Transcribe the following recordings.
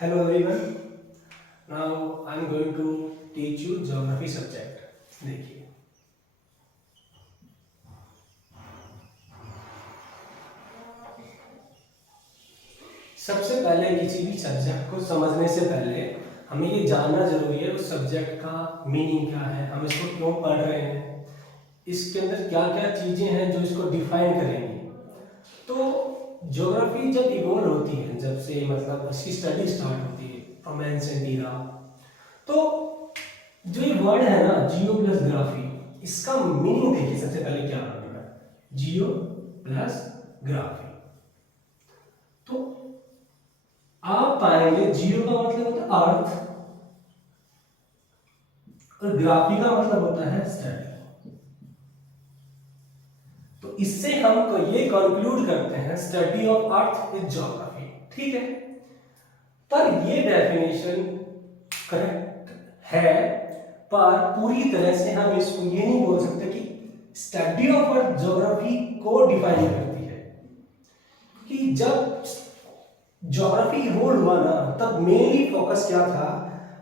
Hello everyone. Now I am going to teach you geography subject. देखिए, सबसे पहले किसी भी सब्जेक्ट को समझने से पहले हमें ये जानना जरूरी है उस सब्जेक्ट का मीनिंग क्या है, हम इसको क्यों पढ़ रहे हैं, इसके अंदर क्या क्या चीजें हैं जो इसको डिफाइन करेंगी। तो ज्योग्राफी जब इवॉल्व होती है, जब से मतलब इसकी स्टडी स्टार्ट होती है फ्रॉम एंशिएंट ईरा, तो जो ये वर्ड है ना जियो प्लस ग्राफी, इसका मीनिंग देखिए सबसे पहले क्या होगा। जियो प्लस ग्राफी, तो आप पाएंगे जियो का मतलब होता है अर्थ और ग्राफी का मतलब होता है स्टडी। तो इससे हम ये कंक्लूड करते हैं study of earth is geography. ठीक है, पर ये डेफिनेशन करेक्ट है, पर पूरी तरह से हम इसको ये नहीं बोल सकते कि स्टडी ऑफ अर्थ ज्योग्राफी को डिफाइन करती है। कि जब ज्योग्राफी इवॉल्व हुआ ना, तब मेनली फोकस क्या था,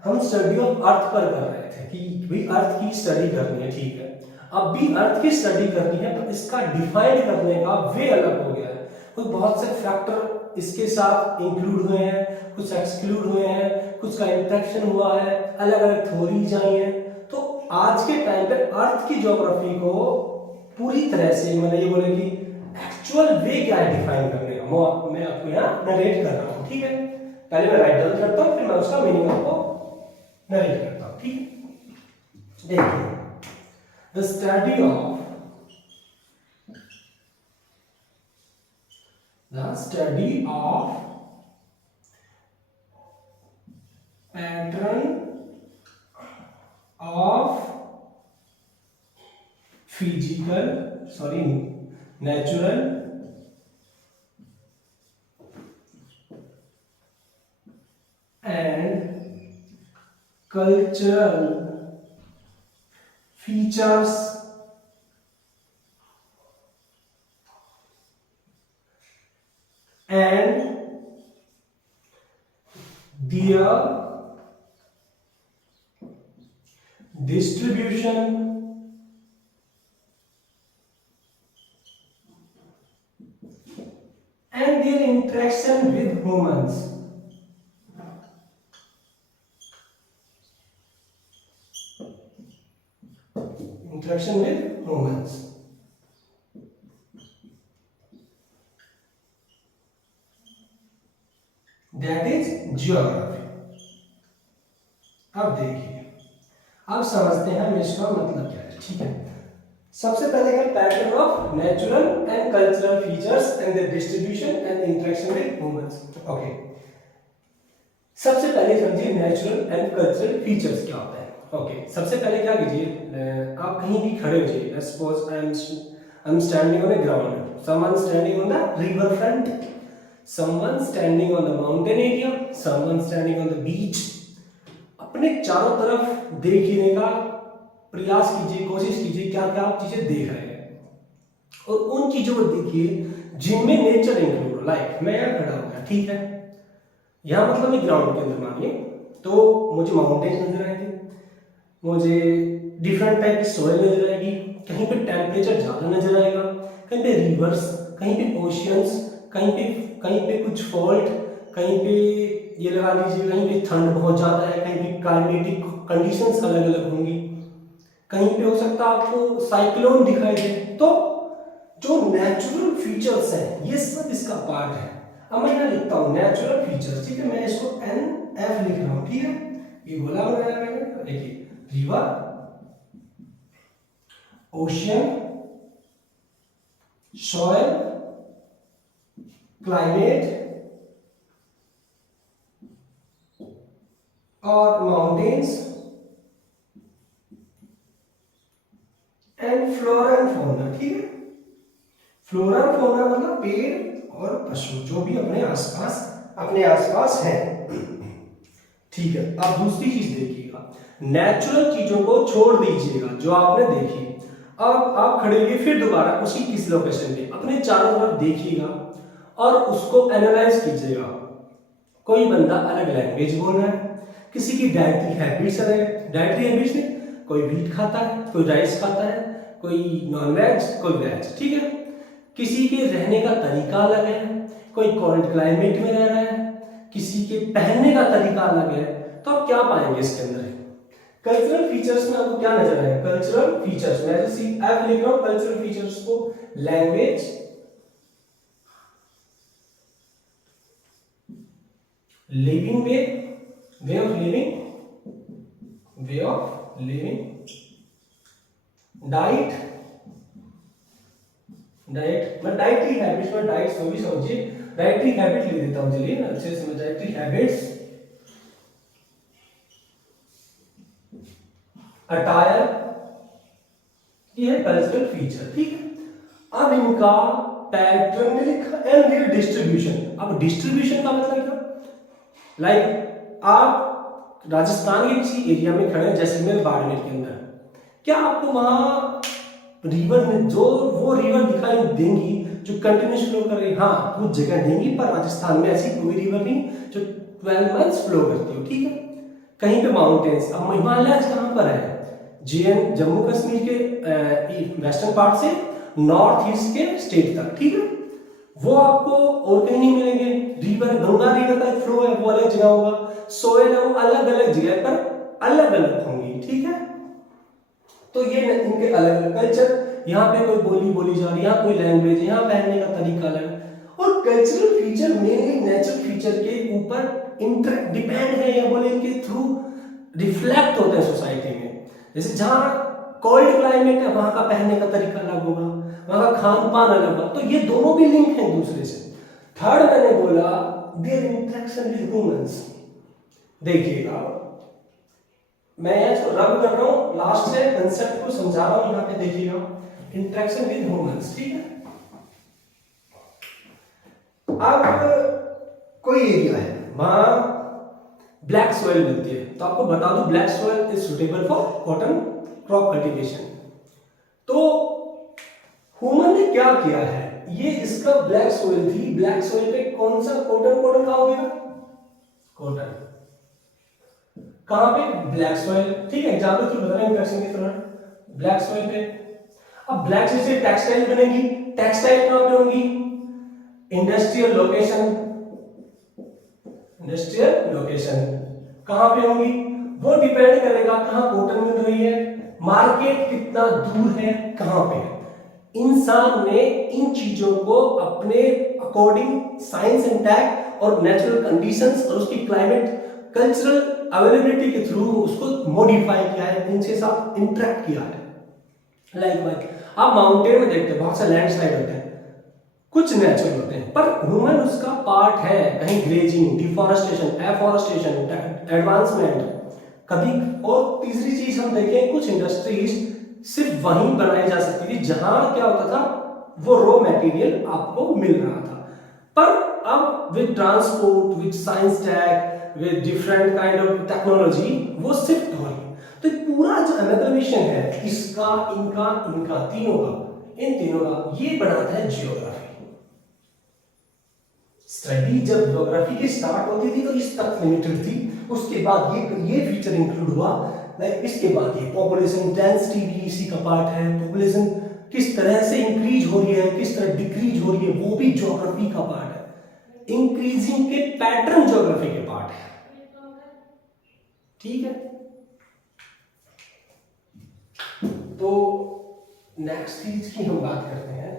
हम स्टडी ऑफ अर्थ पर कर रहे थे कि भाई अर्थ की स्टडी करनी है। ठीक है, अब भी अर्थ की स्टडी करनी है, तो इसका डिफाइन करने का वे अलग हो गया है। कोई बहुत से फैक्टर इसके साथ इंक्लूड हुए हैं, कुछ एक्सक्लूड हुए हैं, कुछ का इंटरेक्शन हुआ है, अलग अलग थ्योरीज आई हैं। तो आज के टाइम पे अर्थ की ज्योग्राफी को पूरी तरह से मैंने ये बोले कि एक्चुअल वे क्या है डिफाइन करने का, वो मैं आपको यहाँ नरेट कर रहा हूँ। ठीक है, पहले मैं राइट डाउन करता हूँ, फिर मैं उसका मीनिंग आपको नरेट करता हूँ। ठीक है, देखिए, the study of pattern of natural and cultural features and their distribution and their interaction with humans. Interaction with humans. That is geography. अब देखिए, अब समझते हैं हम इसका मतलब क्या है। ठीक है, सबसे पहले क्या, pattern of natural and cultural features and there distribution and interaction with humans. Okay, सबसे पहले समझिए नेचुरल एंड कल्चरल फीचर्स क्या होता है। ओके, सबसे पहले क्या कीजिए, आप कहीं भी खड़े हो जाइए। Suppose I am standing on A ground, someone standing on the river front, someone standing on the mountain area, someone standing on the beach. अपने चारों तरफ देखने का प्रयास कीजिए, कोशिश कीजिए क्या क्या आप चीजें देख रहे हैं, और उन चीजों को देखिए जिनमें नेचर इंक्लूड हो। लाइक मैं यहाँ खड़ा हूँ, ठीक है, यहाँ मतलब मैं ग्राउंड के अंदर मानिए, तो मुझे माउंटेन नजर आएंगे, मुझे डिफरेंट टाइप की सॉइल नजर आएगी, कहीं पे टेम्परेचर ज्यादा नजर आएगा, कहीं पे रिवर्स, कहीं पे ओशियंस, कहीं पे कुछ फॉल्ट, कहीं पे ये लगा लीजिए कहीं पे ठंड बहुत ज्यादा है, कहीं पे क्लाइमेटिक कंडीशंस अलग अलग होंगी, कहीं पे हो सकता है आपको साइक्लोन दिखाई दे। तो जो नेचुरल फीचर्स हैं ये सब इसका पार्ट है। अब मैं यहाँ लिखता हूँ नेचुरल फीचर्स। ठीक है, मैं इसको NF लिख रहा हूँ। ठीक है, ये बोला बनाया मैंने, देखिए, रिवर, ओशियन, सॉइल, क्लाइमेट और mountains and flora and fauna. ठीक है, फ्लोरा एंड फौना मतलब पेड़ और पशु जो भी अपने आसपास हैं। ठीक है, अब दूसरी चीज देखिएगा, नेचुरल चीजों को छोड़ दीजिएगा जो आपने देखी। अब आप खड़े हुए फिर दोबारा उसी किस लोकेशन पे अपने चारों तरफ देखिएगा और उसको एनालाइज कीजिएगा कोई बंदा अलग लैंग्वेज बोल रहा है, किसी की डाइटरी हैबिट्स अलग, डाइटरी हैबिट्स नहीं, कोई वीट खाता है, कोई राइस खाता है, कोई नॉन वेज, कोई वेज, ठीक है। किसी के रहने का तरीका अलग है, कोई कोल्ड क्लाइमेट में रह रहा है, किसी के पहनने का तरीका अलग है। तो आप क्या पाएंगे इसके अंदर? कल्चरल फीचर्स में आपको क्या नजर आएगा? कल्चरल फीचर्स में जैसे आप लिख रहा हूं कल्चरल फीचर्स को, language, living way of living, diet, मैं डाइटरी हैबिट्स में डाइट्स को भी समझिए, डाइटरी हैबिट लिख देता हूं, चलिए ना अच्छे से, डाइटरी हैबिट्स, अटायर, ये है कल्चरल फीचर, ठीक है। अब इनका पैटर्न में लिखा एंड देयर डिस्ट्रीब्यूशन। अब डिस्ट्रीब्यूशन का मतलब क्या? लाइक आप राजस्थान के किसी एरिया में खड़े हैं, जैसलमेर बाड़मेर के अंदर, क्या आपको वहां रिवर में जो वो रिवर दिखाई देंगी जो कंटिन्यूस फ्लो कर रही है? हाँ, कुछ जगह देंगी, पर राजस्थान में ऐसी कोई रिवर नहीं जो 12 मंथ्स फ्लो करती हो, ठीक है। कहीं पे माउंटेन्स, अब हिमालय कहां पर है? जम्मू कश्मीर के वेस्टर्न पार्ट से नॉर्थ ईस्ट के स्टेट तक, ठीक है। वो आपको और कहीं नहीं मिलेंगे। रिवर, गंगा रिवर का फ्लो है वो अलग जगह होगा, सोयल है वो अलग अलग जगह पर अलग अलग होंगी, ठीक है। तो ये इनके अलग अलग कल्चर, यहाँ पे कोई बोली बोली जा रही है, यहाँ कोई लैंग्वेज, यहाँ पहनने का तरीका अलग। और cultural feature mainly natural feature के ऊपर डिपेंड है, या बोले इनके थ्रू रिफ्लेक्ट होते हैं सोसाइटी में। जैसे जहाँ कोल्ड क्लाइमेट है वहां का पहनने का तरीका अलग होगा, वहां का खान पान अलग होगा, तो ये दोनों भी लिंक हैं दूसरे से। थर्ड मैंने बोला देयर इंटरेक्शन विद ह्यूमंस। देखिएगा मैं इसको रब कर रहा हूं, लास्ट से कंसेप्ट को समझा रहा हूं, यहां पे देखिएगा इंटरेक्शन विद ह्यूमंस, ठीक है। अब कोई एरिया है वहां ब्लैक सॉइल मिलती है, तो आपको बता दूं black soil is suitable for cotton crop cultivation. तो ह्यूमन ने क्या किया है, ये इसका ब्लैक सॉइल थी, ब्लैक सॉइल पे कौन सा कॉटन का हो गया? कॉटन कहां पे? ब्लैक सॉइल, ठीक है। एग्जांपल तो बता रहे हैं इंटरेक्शन की तरह ब्लैक सॉइल पे। अब ब्लैक सॉइल से टेक्सटाइल बनेगी, टेक्सटाइल कहां पे होंगी? इंडस्ट्रियल लोकेशन, कहां पे होंगी? वो डिपेंड करेगा कहां कॉटन मिल रही है, मार्केट कितना दूर है, कहां पे है। इंसान ने इन चीजों को अपने अकॉर्डिंग साइंस एंड टेक और नेचुरल कंडीशंस और उसकी क्लाइमेट कल्चरल अवेलेबिलिटी के थ्रू उसको मॉडिफाई किया है, इनसे साथ इंटरेक्ट किया है। लाइक आप माउंटेन में देखते हैं बहुत से लैंडस्लाइड होते हैं, कुछ नेचुरल होते हैं, पर ह्यूमन उसका पार्ट है। कहीं ग्लेजिंग, डिफॉरेस्टेशन, एफॉरेस्टेशन, एडवांसमेंट कभी। और तीसरी चीज हम देखें, कुछ इंडस्ट्रीज सिर्फ वहीं बनाई जा सकती थी जहां क्या होता था, वो रॉ मटेरियल आपको मिल रहा था। पर अब with transport, with science tech, with different kind of technology वो शिफ्ट हो रही है। तो पूरा जो एमेगमेशन है इसका, इनका तीनों का, इन तीनों का ये बनाता है जियोग्राफी। स्टडी जब ज्योग्राफी की स्टार्ट होती थी तो इस तक लिमिटेड थी, उसके बाद ये फीचर इंक्लूड हुआ। लाइक इसके बाद ये पॉपुलेशन डेंसिटी भी इसी का पार्ट है, पॉपुलेशन किस तरह से इंक्रीज हो रही है, किस तरह डिक्रीज हो रही है, वो भी ज्योग्राफी का पार्ट है। इंक्रीजिंग के पैटर्न ज्योग्राफी के पार्ट है, ठीक है। तो नेक्स्ट चीज की हम बात करते हैं,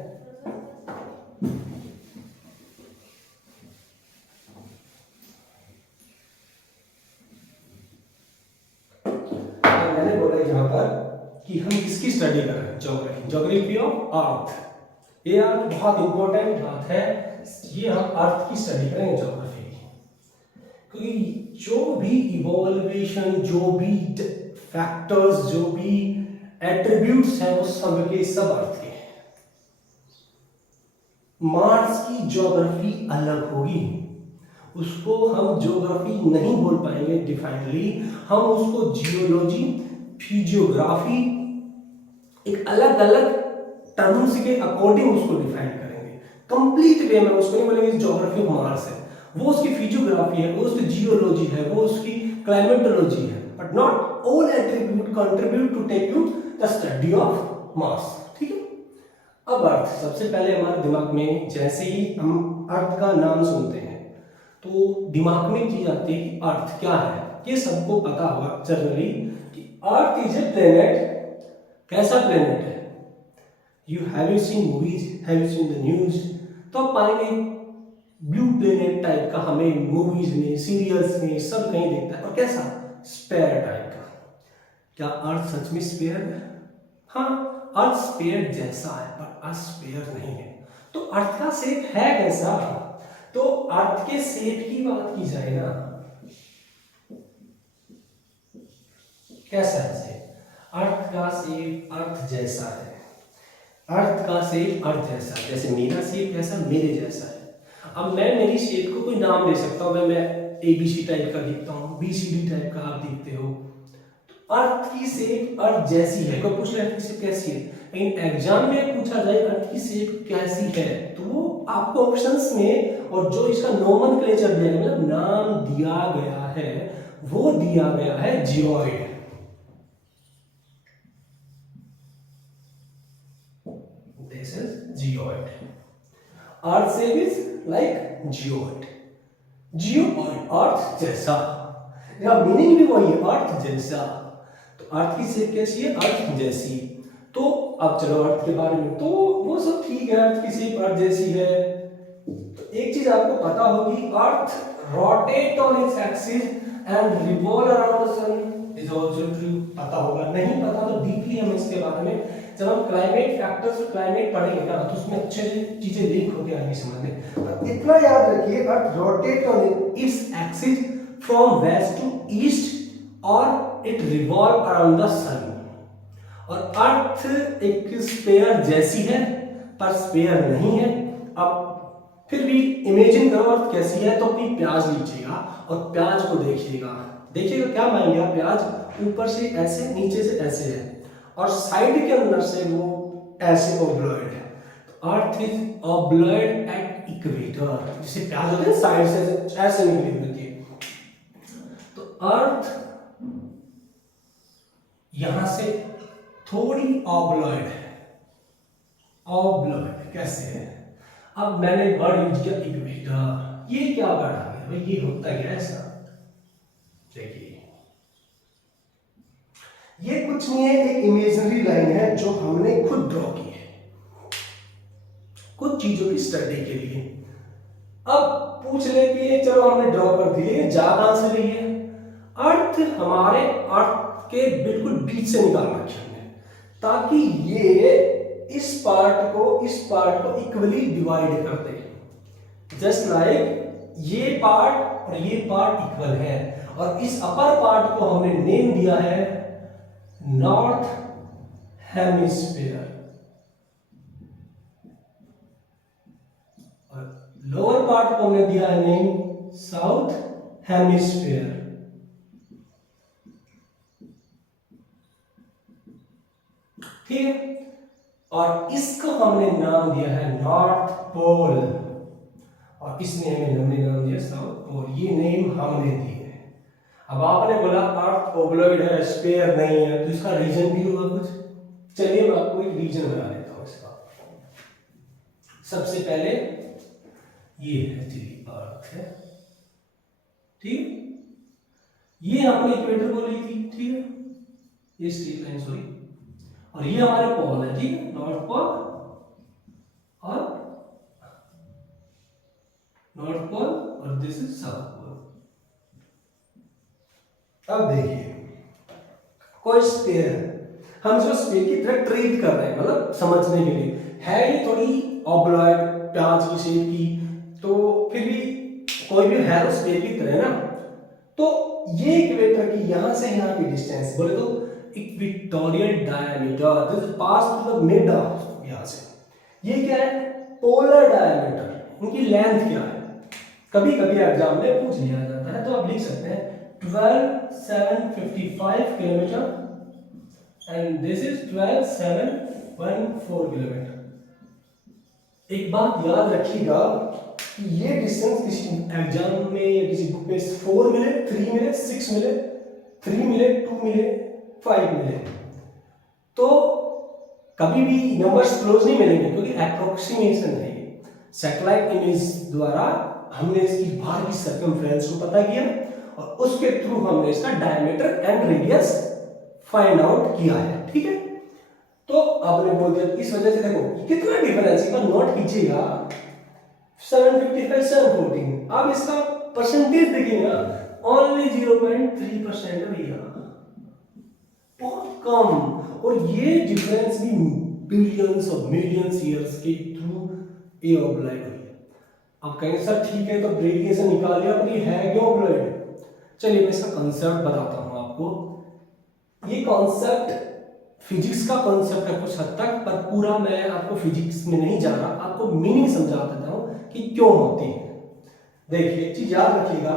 मैंने बोला यहां पर कि हम किसकी स्टडी कर रहे हैं? Geography, geography of earth. ये अर्थ बहुत इंपॉर्टेंट बात है, ये हम अर्थ की स्टडी करेंगे ज्योग्राफी की, क्योंकि जो भी इवोल्यूशन, जो भी फैक्टर्स, जो भी एट्रीब्यूट्स हैं वो सब के सब अर्थ के हैं। मार्स की ज्योग्राफी अलग होगी, उसको हम ज्योग्राफी नहीं बोल पाएंगे डिफाइनली, हम उसको जियोलॉजी, फिजियोग्राफी, एक अलग अलग टर्म्स के अकॉर्डिंग उसको डिफाइन करेंगे। कंप्लीट वे में उसको नहीं बोलेंगे ज्योग्राफी ऑफ मार्स है, वो उसकी फिजियोग्राफी है, वो उसकी जियोलॉजी है, वो उसकी क्लाइमेटोलॉजी है, but not all attribute contribute to take you the study of mass. ठीक है। अब अर्थ, सबसे पहले हमारे दिमाग में जैसे ही हम अर्थ का नाम सुनते हैं तो दिमाग में एक चीज आती है कि अर्थ क्या है। ये सबको पता होगा जनरली कि अर्थ इज ए प्लेनेट। कैसा प्लेनेट है? Have you seen movies, have you seen the news? तो आप पाएंगे ब्लू प्लेनेट टाइप का हमें मूवीज में, सीरियल्स में सब कहीं दिखता है। और कैसा? स्पेयर टाइप का। क्या अर्थ सच में स्पेयर है? हाँ, अर्थ स्पेयर जैसा है, पर अर्थ स्पेयर नहीं है। तो अर्थ का शेप है कैसा? तो अर्थ के शेप की बात की जाए ना, कैसा है शेप? अर्थ का शेप अर्थ जैसा है। अर्थ का शेप अर्थ जैसा, जैसे मेरा शेप कैसा? मेरे जैसा है। अब मैं मेरी शेप को कोई नाम दे सकता हूं, मैं एबीसी टाइप का दिखता हूं, बीसीडी टाइप का आप दिखते हो। तो अर्थ की शेप अर्थ जैसी है। कोई पूछ रहा है शेप कैसी है, लेकिन एग्जाम में पूछा जाए अर्थ की शेप कैसी है, तो वो आपको ऑप्शंस में, और जो इसका नोमेनक्लेचर दिया गया, मतलब नाम दिया गया है, वो दिया गया है geoid. This is geoid. Earth shape is like geoid. Geoid, अर्थ जैसा। या मीनिंग भी वही है, अर्थ जैसा। तो अर्थ की शेप कैसी है? अर्थ जैसी। तो अब चलो अर्थ के बारे में, तो वो सब ठीक है, अर्थ की शेप अर्थ जैसी है। तो एक चीज आपको पता होगी, earth rotate on its axis and revolve around the sun is also true. पता होगा, नहीं पता तो डीपली हम इसके बारे में जब हम क्लाइमेट फैक्टर्स, क्लाइमेट पढ़ेंगे ना, तो उसमें अच्छे से चीजें लिंक होती आएंगी समझ में। पर इतना याद रखिए, earth rotate on its axis from west to east और it revolve around the sun. और अर्थ एक स्फीयर जैसी है पर स्फीयर नहीं है। अब फिर भी इमेजिन करो अर्थ कैसी है, तो अपनी प्याज लीजिएगा और प्याज को देखिएगा। देखिएगा क्या मानेंगे आप, प्याज ऊपर से ऐसे, नीचे से ऐसे है, और साइड के अंदर से वो ऐसे ओब्लॉइड है। तो अर्थ इज ओब्लॉइड एट इक्वेटर। जिसे प्याज होते हैं साइड से ऐसे निकली होती है, तो अर्थ यहां से थोड़ी ओब्लॉइड है। ओब्लॉइड कैसे है? अब मैंने वर्ड यूज किया इक्वेटर। ये क्या वर्ड आ गया भाई? ये होता क्या ऐसा? देखिए, ये कुछ नहीं है, एक इमेजिनरी लाइन है जो हमने खुद ड्रॉ की है कुछ चीजों की स्टडी के लिए। अब पूछ ले कि चलो हमने ड्रॉ कर दिए, जा कहां से रही है? अर्थ हमारे अर्थ के बिल्कुल बीच से निकाल रखे हमने, ताकि ये इस पार्ट को इक्वली डिवाइड कर दे। जस्ट लाइक ये पार्ट और ये पार्ट इक्वल है, और इस अपर पार्ट को हमने नेम दिया है नॉर्थ हेमिस्फीयर, और लोअर पार्ट को हमने दिया है नेम साउथ हेमिस्फीयर। ठीक है, और इसको हमने नाम दिया है नॉर्थ पोल, और इसने हमने नाम दिया साउथ पोल। ये नेम हमने दिए। अब आपने बोला अर्थ ओब्लॉइड है, स्फीयर नहीं है, तो इसका रीजन भी होगा कुछ। चलिए मैं आपको एक रीजन बना देता हूं इसका। सबसे पहले ये एक्चुअली अर्थ है, ठीक, ये आपने इक्वेटर को ली थी, ठीक है, ये स्ट्रेट लाइन, सॉरी, और ये हमारे पोल है, ठीक है, नॉर्थ पोल और दिस इज साउथ पोल। अब देखिए, कोई स्फीयर, हम जो स्फीयर की तरह ट्रीट कर रहे हैं, मतलब समझने के लिए है ये थोड़ी ऑब्लॉइड प्याज की शेप की, तो फिर भी कोई भी है तो स्फीयर की तरह ना। तो ये इक्वेटर की यहां से यहां की डिस्टेंस बोले तो equatorial diameter, this pass to the mid of, यहां से ये क्या है? Polar diameter. इनकी लेंथ क्या है? कभी कभी एग्जाम में पूछ लिया जाता है, तो आप लिख सकते हैं 12,755 kilometre and this is 12,714 kilometre. एक बात याद रखिएगा, ये डिस्टेंस किसी एग्जाम में या किसी बुक में 4 मिले, 3 मिले, 6 मिले, 3 मिले, 2 मिले, 5 मिले, तो कभी भी नंबर्स क्लोज नहीं मिलेंगे क्योंकि अप्रोक्सीमेशन है ये। सैटेलाइट इमेज द्वारा हमने इसकी बाहर की सर्कमफ्रेंस को पता किया और उसके थ्रू हमने इसका diameter and radius find out किया है, ठीक है। तो आपने बोल दिया, इस वजह से देखो कितना डिफरेंस है, नोट कीजिएगा 755 714। अब इसका परसेंटेज देखिएगा ओनली 0.3% है भैया, बहुत कम। और ये डिफरेंस भी बिलियंस और मिलियंस ईयर्स के थ्रू ए ऑब्लाइड हुई है। अब कहेंगे सर ठीक है तो रेडिएशन निकाल लिया, पर ये है क्यों ऑब्लाइड? चलिए मैं इसका कॉन्सेप्ट बताता हूं आपको। ये कॉन्सेप्ट फिजिक्स का कॉन्सेप्ट है कुछ हद तक, पर पूरा मैं आपको फिजिक्स में नहीं जा रहा, आपको मीनिंग समझा देता हूं कि क्यों होती है। देखिए चीज याद रखिएगा,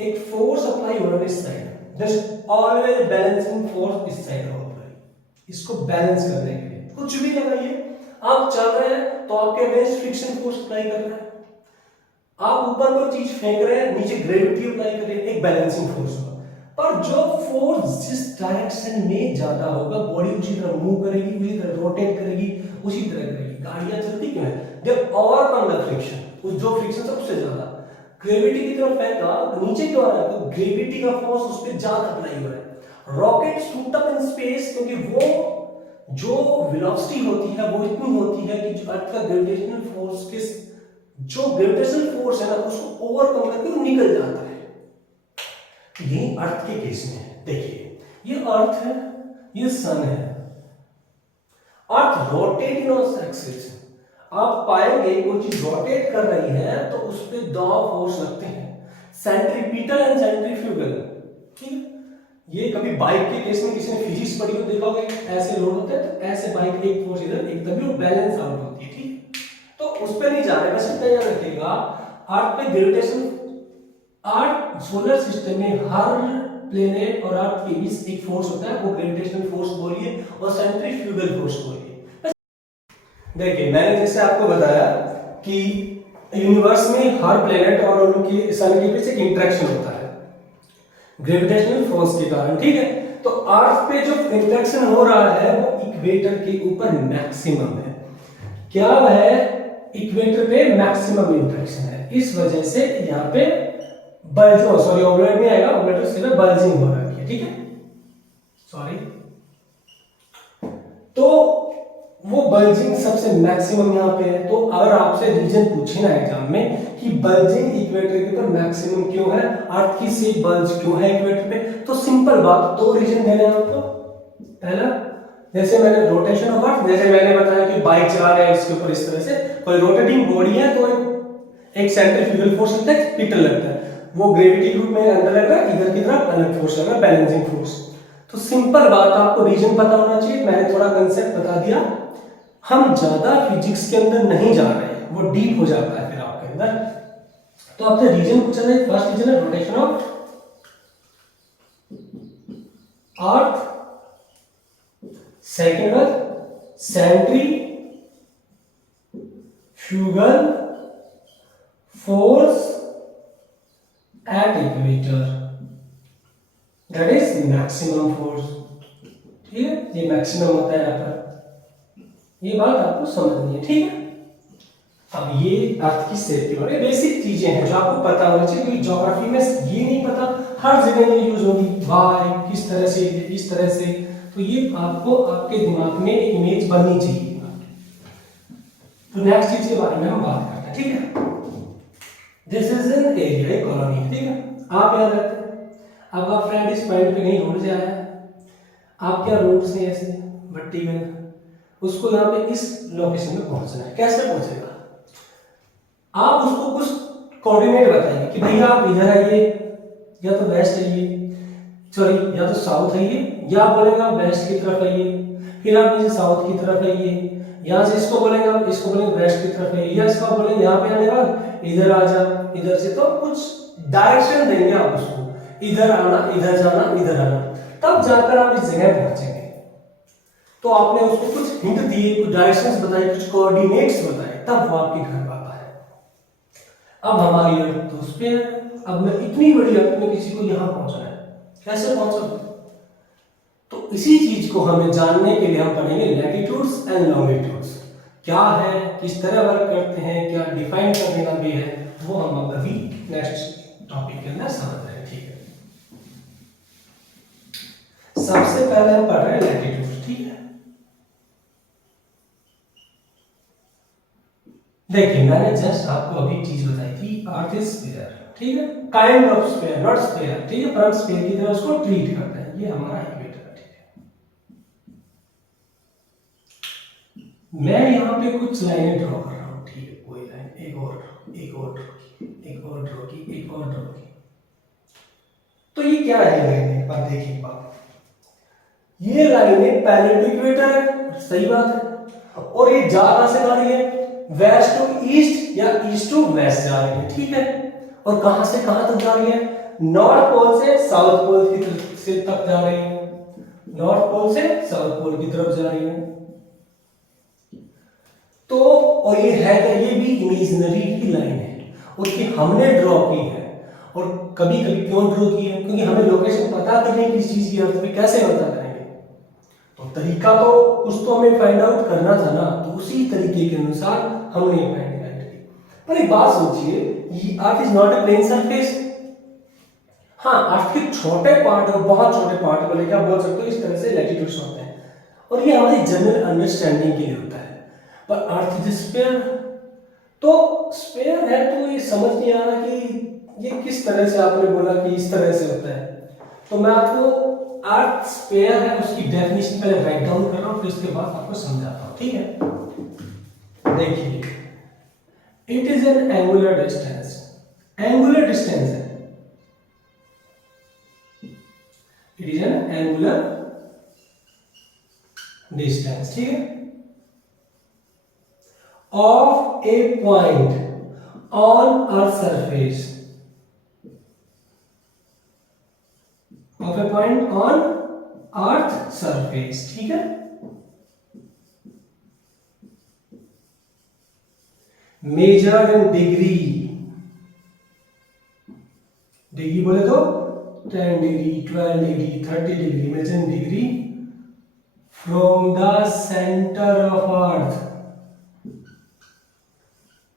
एक फोर्स अप्लाई हो रहा है इस side, just always balancing force इस साइड हो रहा है, इसको बैलेंस करने के लिए कुछ भी लगाइए। आप चल रहे हैं तो आपके अगेंस्ट फ्रिक्शन फोर्स अप्लाई कर रहे हैं, आप ऊपर कोई चीज फेंक रहे हैं नीचे ग्रेविटी अप्लाई कर रहे हैं, एक बैलेंसिंग फोर्स होगा। पर जो फोर्स जिस डायरेक्शन में ज्यादा होगा बॉडी उसी तरह मूव करेगी, उसी तरह रोटेट करेगी, उसी तरह करेगी। गाड़ियां चलती क्यों है? दे ओवरकम द फ्रिक्शन, उस जो फ्रिक्शन सबसे ज्यादा ग्रेविटी की तरफ फेंका नीचे क्यों आ रहा है? तो ग्रेविटी का फोर्स उस पर ज्यादा अप्लाई हो रहा है। Rocket shoot up in space क्योंकि वो जो वेलोसिटी होती है वो इतनी होती है कि जो अर्थ का ग्रेविटेशनल फोर्स के जो ग्रेविटेशनल फोर्स है ना उसको ओवरकम करके वो निकल जाता है। ये अर्थ के केस में है। देखिए ये अर्थ है, ये सन है, अर्थ रोटेट इन एक्सिस। आप पाएंगे कोई चीज रोटेट कर रही है तो उस पे दो फोर्स लगते हैं, सेंट्रीपिटल एंड सेंट्रीफ्यूगल, ठीक है। ये कभी बाइक के केस में किसी ने फिजिक्स पढ़ी हो देखा होगा, ऐसे लोड होते हैं तो ऐसे बाइक एक फोर्स इधर एक, तभी वो बैलेंस आउट होती है, ठीक। तो उस पे नहीं जा रहे, बस इतना याद रखिएगा अर्थ पे ग्रेविटेशन, अर्थ सोलर सिस्टम में हर प्लेनेट और अर्थ के बीच एक फोर्स होता है, वो ग्रेविटेशनल फोर्स बोलिए और सेंट्रीफ्यूगल फोर्स बोलिए। देखिए मैंने जैसे आपको बताया कि यूनिवर्स में हर प्लेनेट और उनके सन के बीच एक इंटरेक्शन होता है ग्रेविटेशनल फोर्स के कारण, ठीक है। तो अर्थ पे जो इंटरेक्शन हो रहा है वो इक्वेटर के ऊपर मैक्सिमम है। क्या है? इक्वेटर पे मैक्सिमम इंटरेक्शन है, इस वजह से यहाँ पे बल्जिंग, सॉरी ऑब्लेट नहीं आएगा, ऑब्लेट से बल्जिंग हो रही है, ठीक है, सॉरी। तो वो बल्जिंग सबसे मैक्सिमम यहाँ पे है। तो अगर आपसे रीजन पूछे ना एग्जाम में कि बल्जिंग इक्वेटर के ऊपर मैक्सिमम क्यों है, अर्थ की शेप बल्ज क्यों है इक्वेटर पे, तो सिंपल बात, दो रीजन देने हैं आपको। पहला, जैसे मैंने रोटेशन ऑफ अर्थ, जैसे मैंने बताया कि बाइक चला रहे हैं इसके ऊपर इस तरह से, कोई रोटेटिंग बॉडी है तो एक सेंट्रीफ्यूगल फोर्स लगता है, पिटल लगता है, वो ग्रेविटी ग्रुप में अंदर लग रहा है, इधर की तरफ अलग फोर्स लग रहा है, बैलेंसिंग फोर्स। तो सिंपल बात, आपको रीजन पता होना चाहिए। मैंने थोड़ा कंसेप्ट बता दिया, हम ज्यादा फिजिक्स के अंदर नहीं जा रहे हैं, वो डीप हो जाता है फिर आपके अंदर। तो आपसे रीजन पूछा जाए, फर्स्ट रीजन है रोटेशन ऑफ अर्थ, सेकेंड है centrifugal force at equator, that is maximum force, ठीक है। ये मैक्सिमम होता है यहाँ पर, ये बात आपको समझनी है, ठीक है। अब ये अर्थ की शेप के बारे में बेसिक चीजें हैं जो आपको पता होनी चाहिए, क्योंकि ज्योग्राफी में ये नहीं पता, हर जगह ये यूज होगी, वाई किस तरह से, इस तरह से, तो ये आपको आपके दिमाग में एक इमेज बननी चाहिए। तो नेक्स्ट चीज के बारे में हम बात करते हैं, ठीक है। This is an area, colony, ठीक है। आप यहाँ रहते हैं, आपका फ्रेंड इस पॉइंट पे कहीं रोड से आया है, आप क्या रोड से ऐसे वर्टिकल उसको यहाँ पे इस लोकेशन में पहुंचना है, कैसे पहुंचेगा? आप उसको कुछ कोऑर्डिनेट बताएंगे कि भैया आप इधर आइए, या तो वेस्ट आइए, सॉरी या तो साउथ आइए, या बोलेंगे आप वेस्ट की तरफ आइए, फिर आप नीचे साउथ की तरफ आइए, यहाँ से इसको बोलेंगे आप, इसको बोलेंगे वेस्ट की तरफ आइए, या इसको बोलेंगे यहाँ पे आने के बाद इधर आ जा, इधर से, तो कुछ डायरेक्शन देंगे आप उसको, इधर आना, इधर जाना, इधर आना, तब जाकर आप इस जगह पहुंचेंगे। तो आपने उसको कुछ हिंट दिए, कुछ डायरेक्शंस बताए, कुछ कोऑर्डिनेट्स बताए, तब वो आपके घर पाता है। अब हमारी अर्थ तो उस पे है, अब मैं इतनी बड़ी अर्थ में किसी को यहाँ पहुंचना है, कैसे पहुंचोगे? तो इसी चीज को हमें जानने के लिए हम पढ़ेंगे लैटिट्यूड्स एंड लॉन्गिट्यूड्स क्या है, किस तरह वर्क करते हैं, क्या डिफाइन करने का भी है, वो हम अभी नेक्स्ट टॉपिक के अंदर समझ रहे हैं। ठीक है, सबसे पहले हम पढ़ रहे हैं लैटिट्यूड। ठीक है, देखिए मैंने जस्ट आपको अभी चीज बताई थी, अर्थ इज स्फीयर। ठीक है, kind of sphere, not sphere. ठीक है, पर हम स्फीयर की तरह उसको ट्रीट करते हैं, ये हमारा इक्वेटर है। ठीक है, मैं यहाँ पे कुछ लाइनें ड्रॉ कर रहा हूँ। ठीक है, कोई लाइन, एक और एक और ड्रॉ की, एक और ड्रॉ की, एक और ड्रॉ की। तो ये क्या है लाइनें? पर देखिए बात, ये लाइनें पहले टू इक्वेटर है, सही बात है, और ये जा कहां से जा रही है? वेस्ट टू ईस्ट या ईस्ट टू वेस्ट जा रही है। ठीक है, और कहां से कहां तक जा रही है? नॉर्थ पोल से साउथ पोल की तरफ से तक जा रही है, नॉर्थ पोल से साउथ पोल की तरफ जा रही है। तो और ये है क्या? ये भी इमेजिनरी की लाइन है और ये हमने ड्रॉ की है। और कभी कभी क्यों ड्रॉ की है? क्योंकि हमें लोकेशन पता करनी है किस चीज की अर्थ पे, कैसे पता करेंगे? तो तरीका तो कुछ तो हमें फाइंड आउट करना था ना, तो उसी तरीके के अनुसार हमने ये फाइंड आउट की। पर एक बात सोचिए, ये earth is not a plane surface. हाँ, अर्थ के छोटे पार्ट और बहुत छोटे पार्ट को लेकर आप बोल सकते हो इस तरह से लैटिट्यूड्स होते हैं, और ये हमारी जनरल अंडरस्टैंडिंग के लिए होता है। पर अर्थ इज स्फीयर, तो स्फीयर है तो ये समझ नहीं आ रहा कि ये किस तरह से आपने बोला कि इस तरह से होता है। तो मैं आपको अर्थ स्फीयर है उसकी डेफिनेशन पहले राइट डाउन कर रहा हूं, फिर उसके बाद आपको समझाता हूं। ठीक है, देखिए, it is an angular distance, angular distance है, it is an angular distance. ठीक है, of a point on earth surface, of a point on earth surface। ठीक है, measured in degree, डिग्री बोले तो 10 degree, 12 degree, 30 degree, measured in degree from the center of earth,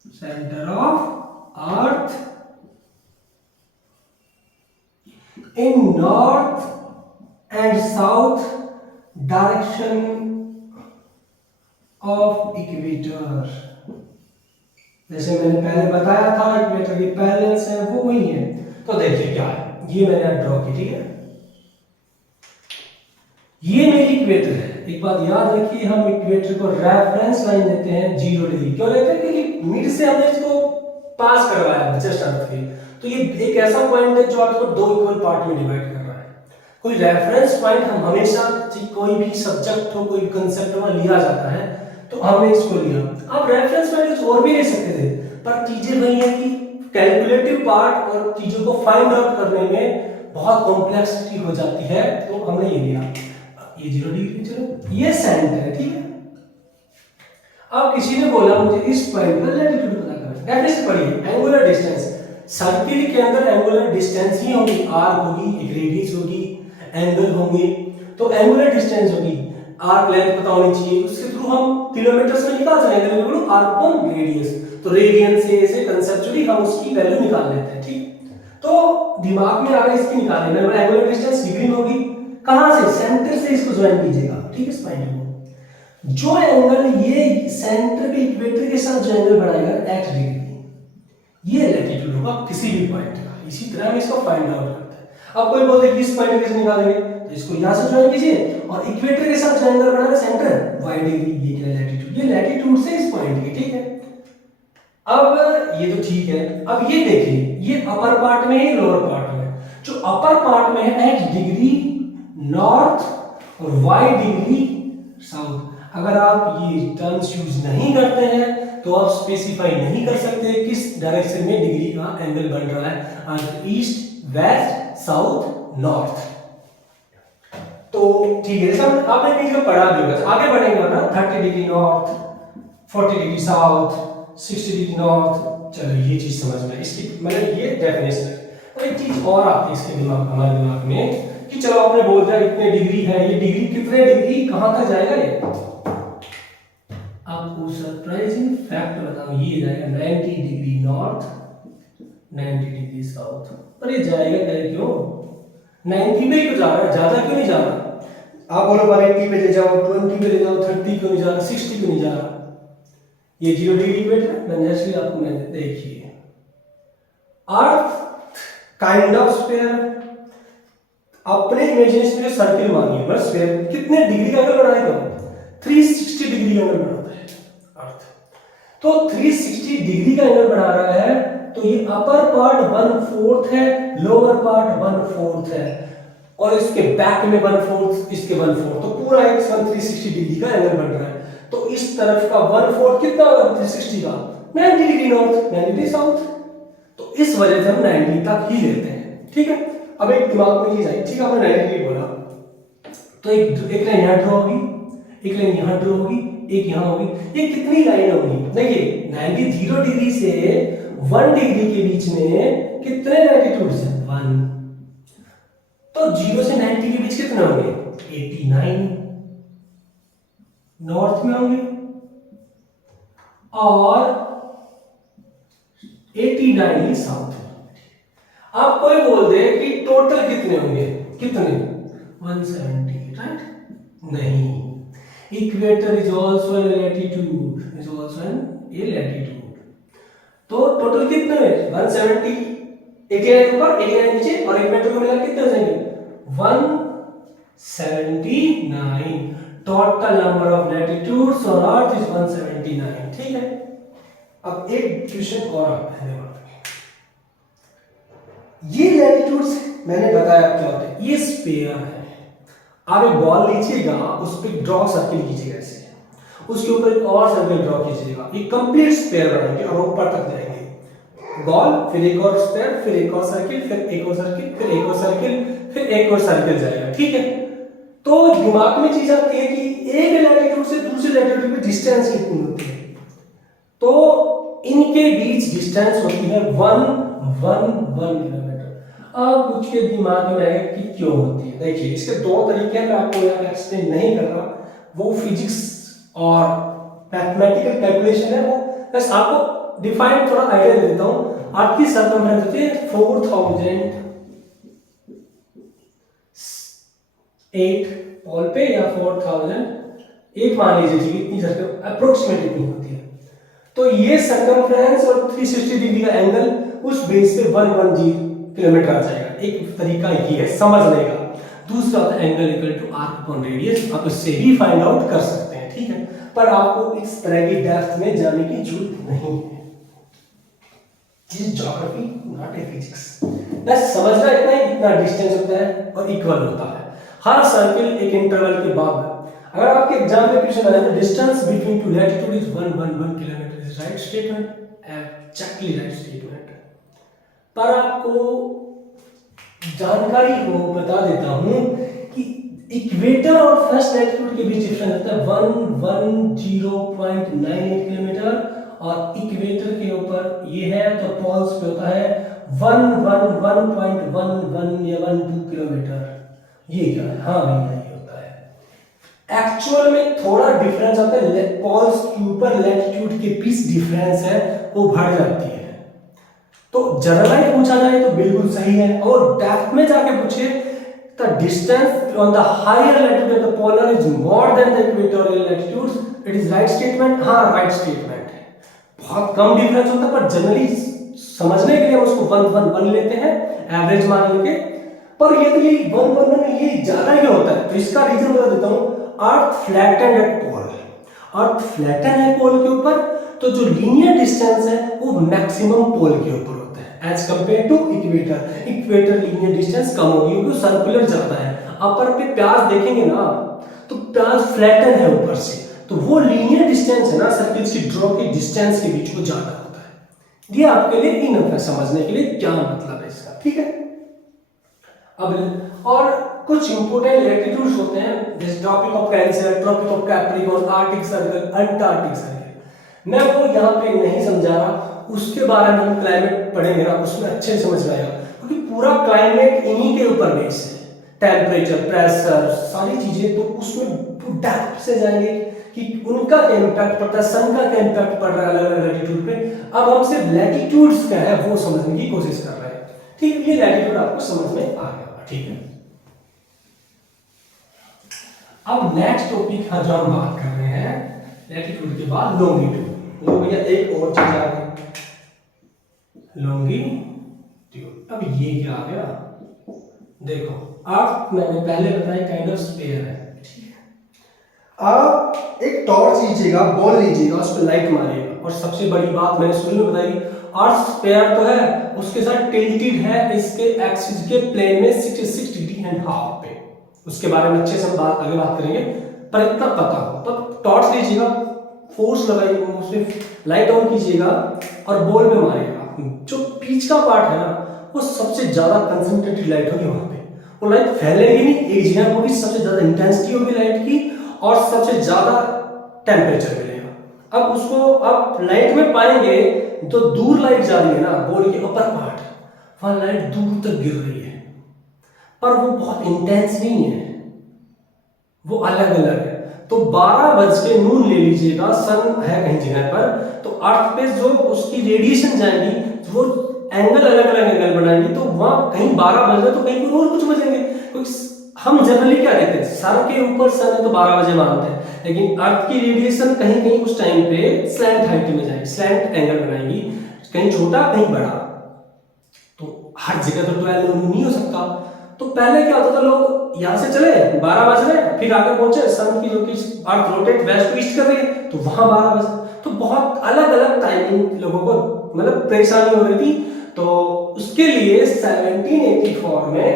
center of earth in north and south direction of equator। जैसे मैंने पहले बताया था equator की पैरेलल्स है वो वही है। तो देखिए क्या है, ये मैंने ड्रॉ की। ठीक है, ये मेरी इक्वेटर है। एक बात याद रखिए, हम इक्वेटर को रेफरेंस लाइन देते हैं 0 डिग्री। क्यों लेते हैं? क्योंकि मिड से हमने इसको पास करवाया जस्ट अर्थ के, तो ये एक ऐसा पॉइंट है जो अर्थ को दो इक्वल पार्ट में डिवाइड कर रहा है। कोई रेफरेंस पॉइंट हम हमेशा, कोई भी सब्जेक्ट हो, कोई कंसेप्ट हो लिया जाता है, तो हमने इसको लिया। आप रेफरेंस पॉइंट और भी ले सकते थे, पर चीजें वही है कि कैलकुलेटिव पार्ट और चीजों को फाइंड आउट करने में बहुत कॉम्प्लेक्सिटी हो जाती है, तो हमने ये लिया। ये 0 डिग्री, चलो ये सेंटर है। ठीक है, अब किसी ने बोला मुझे इस पॉइंट पर लैटिट्यूड पता करना, डेफिनेशन पढ़िए, एंगुलर डिस्टेंस। सर्किल के अंदर एंगुलर डिस्टेंस ही होगी, आर्क होगी, एक रेडियस होगी, एंगल होंगे। तो एंगुलर डिस्टेंस होगी, आर्क लेंथ पता होनी चाहिए, उसके थ्रू हम किलोमीटर्स में निकाल सकते हैं, आर्क अपॉन रेडियस। तो रेडियन से ऐसे कंसेप्चुअली हम उसकी वैल्यू निकाल लेते हैं। ठीक, तो दिमाग में आ गया इसकी निकालने में, एंगुलर डिस्टेंस डिग्री में होगी। कहां से? सेंटर से इसको ज्वाइन कीजिएगा। ठीक है, इस पॉइंट को जो एंगल ये सेंटर के इक्वेटर के साथ जो एंगल बढ़ाएगा x डिग्री, ये लैटिट्यूड होगा किसी भी पॉइंट का। इसी तरह हम इसको फाइंड आउट करते हैं। अब कोई बोलते हैं कि इस पॉइंट कैसे निकालेंगे, तो इसको यहां से ज्वाइन कीजिए और इक्वेटर के साथ जो एंगल बढ़ा है सेंटर y डिग्री, ये क्या लैटिट्यूड, ये लैटिट्यूड से इस पॉइंट की। ठीक है, अब ये तो ठीक है। अब ये देखिए, ये अपर पार्ट में है, लोअर पार्ट में। जो अपर पार्ट में है x डिग्री नॉर्थ और y डिग्री साउथ। अगर आप ये टर्म्स यूज नहीं करते हैं तो आप स्पेसिफाई नहीं कर सकते किस डायरेक्शन में डिग्री का एंगल बन रहा है, ईस्ट, वेस्ट, साउथ, नॉर्थ। तो ठीक है, सब आपने चीज को पढ़ा भी होगा। आगे बढ़ेंगे ना, 30 degree north, 40 degree south, 60 degree north. चलो ये चीज समझ में, इसकी मैंने ये डेफिनेशन है। और एक चीज और आती है इसके दिमाग, हमारे दिमाग में कि चलो आपने बोल दिया इतने डिग्री है, ये डिग्री कितने डिग्री कहां तक जाएगा ये, आपको सरप्राइजिंग फैक्ट बताऊं, ये जाएगा 90 डिग्री नॉर्थ 90 डिग्री साउथ। पर ये जाएगा क्यों 90 पे क्यों जा रहा है, ज्यादा क्यों नहीं जा रहा? आप बोलो 180 पे ले जाओ, 20 पे ले जाओ, 30 क्यों नहीं जा रहा, 60 क्यों नहीं जा रहा? ये 0 डिग्री इक्वेटर है। मैंने एक्चुअली आपको मैंने देखिए, अर्थ काइंड ऑफ स्फीयर, अपने इमेजिनेशन में सर्किल मानिए, बस स्फीयर कितने डिग्री का एंगल बनाएगा? 360 डिग्री एंगल बनाता है अर्थ। तो 360 डिग्री का एंगल बना रहा है, तो ये अपर पार्ट 1/4 है, लोअर पार्ट 1/4 है, और इसके बैक में 1/4, इसके 1/4, तो पूरा एक 360 डिग्री का एंगल बन रहा है। तो इस तरफ का 1/4 कितना होगा 360 का? 90 डिग्री नॉर्थ 90 डिग्री साउथ। तो इस वजह से हम 90 तक ही लेते हैं, ठीक है। अब एक दिमाग में चीज आई, ठीक है, आपने 90 डिग्री बोला, तो एक लाइन यहाँ ड्रॉ होगी, एक लाइन यहाँ ड्रॉ होगी, एक यहाँ होगी, ये कितनी लाइन होगी? देखिए 0 डिग्री से 1 डिग्री के बीच में कितने लैटिट्यूड्स हैं? 1। तो 0 से 90 के बीच कितने होंगे? 89 नॉर्थ में होंगे, और 89 साउथ में। आप कोई बोल दे कि टोटल कितने होंगे, कितने? 170, राइट? नहीं, equator is also an latitude, is also an a latitude. तो टोटल कितने हैं? 170, 89 ऊपर 89 नीचे, और इक्वेटर को मिला कितने हो जाएंगे? 179। Total number of latitudes on earth is 179, ठीक है। अब एक क्वेश्चन और आता है दिमाग में, ये लैटिट्यूड्स मैंने बताया क्या होते हैं, ये स्फीयर है। आप एक बॉल लीजिएगा, उस पर ड्रॉ सर्किल कीजिएगा ऐसे, उसके ऊपर एक और सर्किल ड्रॉ कीजिएगा, ये कंप्लीट स्फीयर बनाएंगे और ऊपर तक जाएंगे। बॉल, फिर एक और स्फीयर, फिर एक और सर्किल, फिर एक और सर्किल, फिर एक और सर्किल, फिर एक और सर्किल जाएगा, ठीक है। तो दिमाग में चीज आती है कि एक लैटिट्यूड से दूसरे लैटिट्यूड की डिस्टेंस कितनी होती है? तो इनके बीच डिस्टेंस होती है 1 किलोमीटर। अब कुछ के दिमाग में आएगा कि क्यों होती है। देखिए इसके दो तरीके हैं, मैं आपको यहाँ एक्सप्लेन नहीं कर रहा, वो फिजिक्स और मैथमेटिकल कैलकुलेशन है, वो बस आपको डिफाइन थोड़ा आइडिया दे देता हूँ। आपकी सर्कमफेरेंस होती है 4008 पोल पे, या 4008 मान लीजिए, इतनी सर्कम अप्रोक्सीमेट इतनी होती है। तो ये सर्कमफ्रेंस और 360 डिग्री का एंगल उस बेस पे 110 किलोमीटर आ जाएगा। एक तरीका ये है समझने का। दूसरा होता है angle equal to arc upon radius, आप इससे भी फाइंड आउट कर सकते हैं, ठीक है। पर आपको इस तरह की डेप्थ में जाने की जरूरत नहीं है। This is geography not a physics. बस समझना इतना ही, इतना डिस्टेंस होता है और इक्वल होता है हर सर्किल एक इंटरवल के बाद। अगर आपके एग्जाम में क्वेश्चन आया तो distance between two latitude is 111 kilometre is right statement, exactly right statement. पर आपको जानकारी को बता देता हूं कि इक्वेटर और फर्स्ट लैटिट्यूड के बीच डिफरेंस होता है 110.98 किलोमीटर, और इक्वेटर के ऊपर ये है तो पोल्स पे होता है 111.11 या 12 किलोमीटर। ये क्या है? हाँ भैया ये होता है। एक्चुअल में थोड़ा डिफरेंस आता है, पोल्स के ऊपर लैटिट्यूड के बीच डिफरेंस है, वो बढ़ जाती है। तो जनरलाइज पूछा जाए तो बिल्कुल सही है, और डेप्थ में जाके पूछे the distance on the higher latitude of the polar is more than the equatorial latitudes, it is right statement। हाँ right statement है, बहुत कम डिफरेंस होता है, पर जनरली समझने के लिए हम उसको 111 लेते हैं, एवरेज मान लेंगे। पर यदि 111 ये ज्यादा क्यों होता है, तो इसका रीजन बता देता हूँ। अर्थ फ्लैटेंड एट पोल, अर्थ फ्लैटेंड है पोल के ऊपर, तो जो लीनियर डिस्टेंस है वो मैक्सिमम पोल के ऊपर होता है as compare to equator. Equator linear distance कम होगी क्योंकि सर्कुलर ज्यादा है। अपर पे प्याज देखेंगे ना तो प्याज फ्लैटन है ऊपर से, तो वो लीनियर डिस्टेंस है ना सर्किल्स की ड्रॉ की डिस्टेंस के बीच वो ज्यादा होता है। ये आपके लिए इनफ है समझने के लिए क्या मतलब है इसका, ठीक है। अब और कुछ इंपोर्टेंट लैटिट्यूड्स होते हैं, जैसे tropic of cancer, tropic of capricorn, arctic circle, antarctic circle. मैं वो यहाँ पे नहीं समझा रहा, उसके बारे में हम क्लाइमेट पढ़ेंगे ना, उसमें अच्छे से समझ में आएगा, क्योंकि पूरा क्लाइमेट इन्हीं के ऊपर बेस है, टेम्परेचर, प्रेशर, सारी चीजें। तो उसमें डेप्थ से जाएंगे कि उनका क्या इम्पैक्ट पड़ता है, सन का क्या इम्पैक्ट पड़ रहा है अलग अलग लैटिट्यूड पे। अब हम सिर्फ लैटिट्यूड्स क्या है वो समझने की कोशिश कर रहे हैं, ठीक है। ये लैटिट्यूड आपको समझ में आ गया, ठीक है। अब नेक्स्ट टॉपिक जो हम बात कर रहे हैं लैटिट्यूड के बाद लॉन्गिट्यूड। लो भैया एक और चीज आ गई, लॉन्गिट्यूड। अब ये क्या आ गया, देखो आप, मैंने पहले बताया काइंड ऑफ स्फीयर है, ठीक है। आप एक टॉर्च लीजिएगा, बॉल लीजिएगा, उस पर लाइट मारिएगा, और सबसे बड़ी बात मैंने शुरू में बताई, अर्थ स्फीयर तो है, उसके साथ टिल्टेड है इसके एक्सिस के प्लेन में 66 डिग्री एंड हाफ पे। उसके बारे में अच्छे से हम आगे बात करेंगे, पर इतना पता हो तब टॉर्च लीजिएगा, फोर्स लगाइएगा, उसमें लाइट ऑन कीजिएगा और बॉल में मारिएगा। जो बीच का पार्ट है ना, वो सबसे ज्यादा कंसंट्रेटेड लाइट होगी वहां पे, वो लाइट फैलेगी नहीं, एक जगह होगी, सबसे ज्यादा इंटेंसिटी होगी लाइट की, और सबसे ज्यादा टेम्परेचर मिलेगा। अब उसको आप लाइट में पाएंगे, तो दूर लाइट जा रही है ना, बॉल के अपर पार्ट, वहां लाइट दूर तक गिर रही है, पर वो बहुत इंटेंस नहीं है, वो अलग अलग है। तो 12:09 ले लीजिएगा, सन है कहीं जगह पर, तो अर्थ पे जो उसकी रेडिएशन जाएगी, वो एंगल अलग अलग एंगल बनाएंगी, तो वहां कहीं 12 बज रहे तो कहीं और कुछ बजेंगे। क्योंकि हम जनरली क्या कहते हैं, सर के ऊपर सन है तो 12 बजे मानते हैं, लेकिन अर्थ की रेडिएशन कहीं कहीं उस टाइम पे स्लैंट हाइट में जाएगी, स्लैंट एंगल बनाएगी, कहीं छोटा कहीं बड़ा, तो हर जगह तो 12 नहीं हो सकता। तो पहले क्या होता था, लोग यहां से चले 12 बज रहे, फिर आगे पहुंचे, सन की जो कि earth rotate west to east कर रही है, तो वहां 12 बजे, तो बहुत अलग अलग टाइमिंग लोगों को मतलब परेशानी हो रही थी। तो उसके लिए 1784 में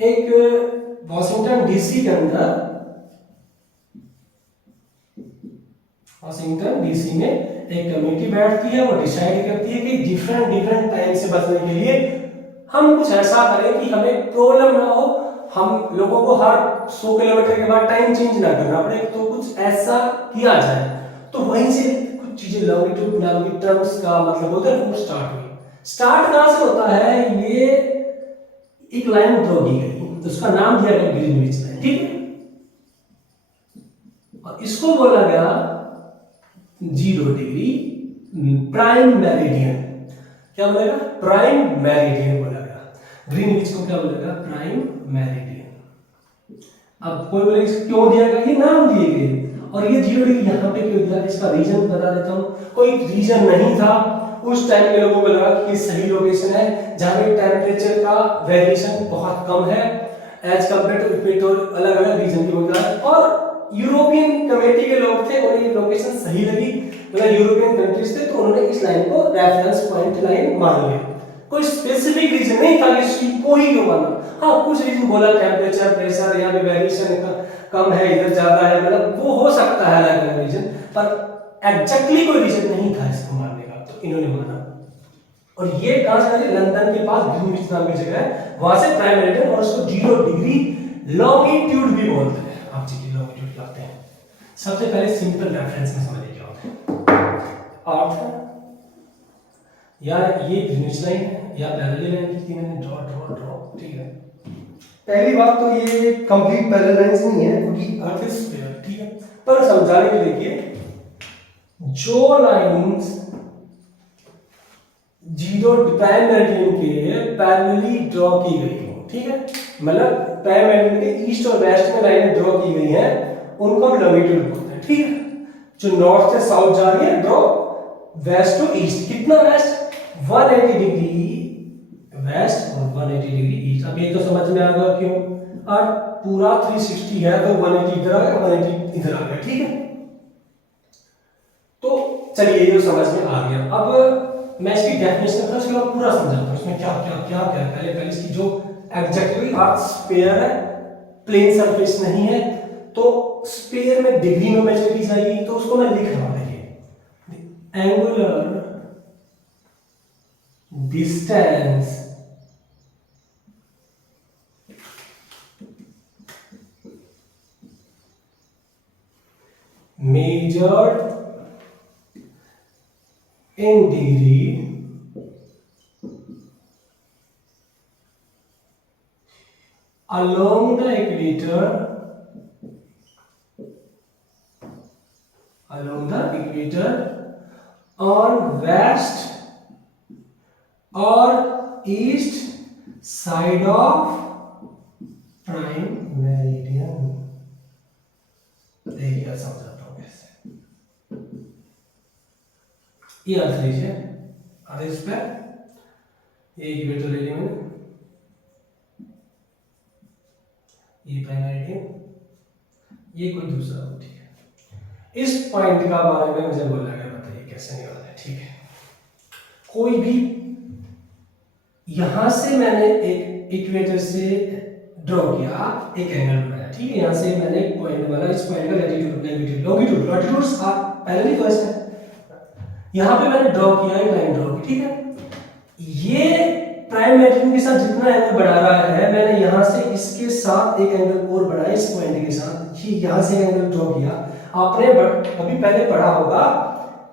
एक वॉशिंगटन डीसी के अंदर, वॉशिंगटन डीसी में एक कमेटी बैठती है, वो डिसाइड करती है कि डिफरेंट डिफरेंट टाइम से बचने के लिए हम कुछ ऐसा करें कि हमें प्रॉब्लम ना हो, हम लोगों को हर 100 किलोमीटर के बाद टाइम चेंज ना करना पड़े, तो कुछ ऐसा किया जाए। तो वहीं से कुछ चीजें लॉन्गिट्यूड नाम की टर्म्स का मतलब होता है, वो स्टार्ट हुई। स्टार्ट कहां से होता है, ये एक लाइन ड्रॉ की गई, तो उसका नाम दिया गया ग्रीनविच लाइन, ठीक है। और इसको बोला गया 0 डिग्री प्राइम मेरिडियन। क्या बोलेगा, प्राइम मेरिडियन बोला गया। ग्रीनविच को क्या बोलेगा, प्राइम मेरिडियन। अब कोई बोले क्यों दिया गया, ये नाम दिए गए, और ये 0 डिग्री यहाँ पे क्यों दिया, इसका रीजन बता देता हूँ। कोई रीजन नहीं था, उस टाइम के लोगों को लगा कि ये सही लोकेशन है, जहाँ पे टेम्परेचर का वेरिएशन बहुत कम है एज कम्पेयर टू इक्वेटर, अलग अलग रीजन की वजह है। और यूरोपियन कमेटी के लोग थे, उन्हें ये लोकेशन सही लगी, मतलब यूरोपियन कंट्रीज थे, तो उन्होंने इस लाइन को रेफरेंस पॉइंट लाइन मान लिया। कोई स्पेसिफिक रीजन नहीं था कि इसको ही क्यों माना, हाँ कुछ रीजन बोला, टेम्परेचर, प्रेशर, यहाँ पे वेरिएशन कम है, इधर ज्यादा है, मतलब वो हो सकता है अलग अलग रीजन, पर एग्जैक्टली कोई रीजन नहीं था इसको मानने का, तो इन्होंने माना। और ये कहां से, लंदन के पास ग्रीनविच नाम की जगह है, वहां से प्राइम मेरिडियन, और उसको 0 डिग्री लॉन्गिट्यूड भी बोलते हैं, आप जी लॉन्गिट्यूड लाते हैं। सबसे पहले सिंपल रेफरेंस में समझिए क्या होता है। अर्थ या ये ग्रीनविच लाइन है, या पैरेलल लाइन की मैंने ड्रॉ ड्रॉ ड्रॉ, ठीक है। पहली बात तो ये कंप्लीट पैरेलल लाइंस नहीं है, क्योंकि अर्थ इज स्फीयर, ठीक है। पर समझाने के लिए देखिए, जो लाइंस 0 प्राइम मेरिडियन के पैरेलली ड्रॉ की गई हो, ठीक है, मतलब प्राइम मेरिडियन के ईस्ट और वेस्ट में लाइनें ड्रॉ की गई हैं, उनको हम लॉन्गिट्यूड बोलते हैं, ठीक है। जो नॉर्थ से साउथ जा रही है ड्रॉ वेस्ट टू ईस्ट, कितना वेस्ट, 180 डिग्री वेस्ट और 180 डिग्री ईस्ट। अब ये तो समझ में आ गया क्यों, और पूरा 360 है तो 180 इधर आ गया, 180 इधर आ गया, ठीक है। तो चलिए ये तो समझ में आ गया। अब मैं इसकी डेफिनेशन करता हूं, उसके बाद पूरा समझाता हूं इसमें क्या क्या क्या क्या। पहले इसकी जो एग्जैक्टली अर्थ स्फीयर है, प्लेन सरफेस नहीं है, तो स्फीयर में डिग्री में मेजर की जाएगी, तो उसको मैं लिख रहा हूं, देखिए angular distance measured in degree along the equator on west or east side of prime meridian. देखिए समझाता हूँ कैसे, ये अर्थ लीजिए और इस पे ये इक्वेटर ले लिया मैंने, ये प्राइम मेरिडियन, ये कोई दूसरा हो, ठीक है। इस पॉइंट का बारे में मुझे बोला गया, बताइए कैसे निकालना है, ठीक है। कोई भी यहां से मैंने एक इक्वेटर से ड्रॉ किया, एक एंगल बनाया, ठीक है। यहां से मैंने एक पॉइंट वाला, इस पॉइंट का लैटिट्यूड लॉन्गिट्यूड लैटिट्यूड्स पहले नहीं फर्स्ट है, यहां पे मैंने ड्रॉ किया, एक लाइन ड्रॉ की, ठीक है। ये प्राइम मेरिडियन के साथ जितना एंगल बढ़ा रहा है, मैंने यहां से इसके साथ एक एंगल और बढ़ाया, इस पॉइंट के साथ ही यहां से एंगल ड्रॉ किया। आपने अभी पहले पढ़ा होगा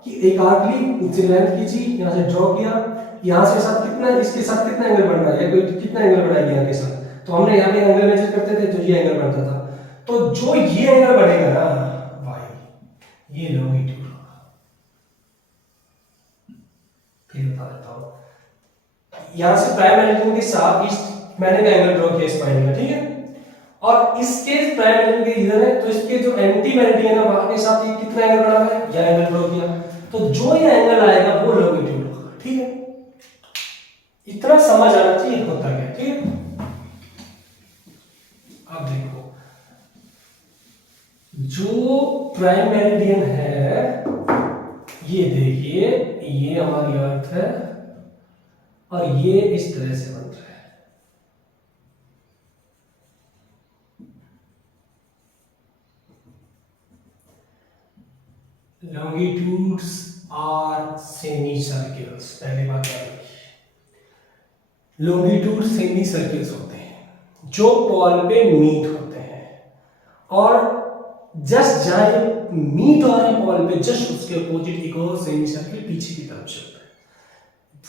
कि एक आर्क ली, उससे लेंथ खींची, यहां से ड्रॉ किया, यहां से साथ कितना, इसके साथ कितना एंगल बढ़ रहा है, कोई कितना एंगल बढ़ाया यहां के साथ, तो हमने यहाँ पे एंगल मेजर करते थे तो ये एंगल बढ़ता था। तो जो ये एंगल बढ़ेगा ना भाई, ये लॉन्गिट्यूड होगा। फिर बता देता हूँ, यहां से प्राइम मेरिडियन के साथ इस मैंने का एंगल ड्रॉ किया इस पॉइंट में, ठीक है। और इसके प्राइम मेरिडियन के इधर है, तो इसके जो एंटी मेरिडियन है वहां के साथ ये कितना एंगल बना है, यह एंगल ड्रॉ किया, तो जो ये एंगल आएगा वो लॉन्गिट्यूड होगा, ठीक है। इतना समझ आना चाहिए होता क्या, ठीक है। अब देखो, जो प्राइम मेरिडियन है, ये देखिए, ये हमारी अर्थ है और ये इस तरह से बन रहा है। लॉन्गिट्यूड्स आर सेमी सर्कल्स, पहली बात है, लॉन्गिट्यूड सेमी सर्कल्स होते हैं जो पॉल पे मीट होते हैं, और जस्ट जहां मीट हो रहे हैं पॉल पे, जस्ट उसके अपोजिट एक और सेमी सर्कल पीछे की तरफ चलता है।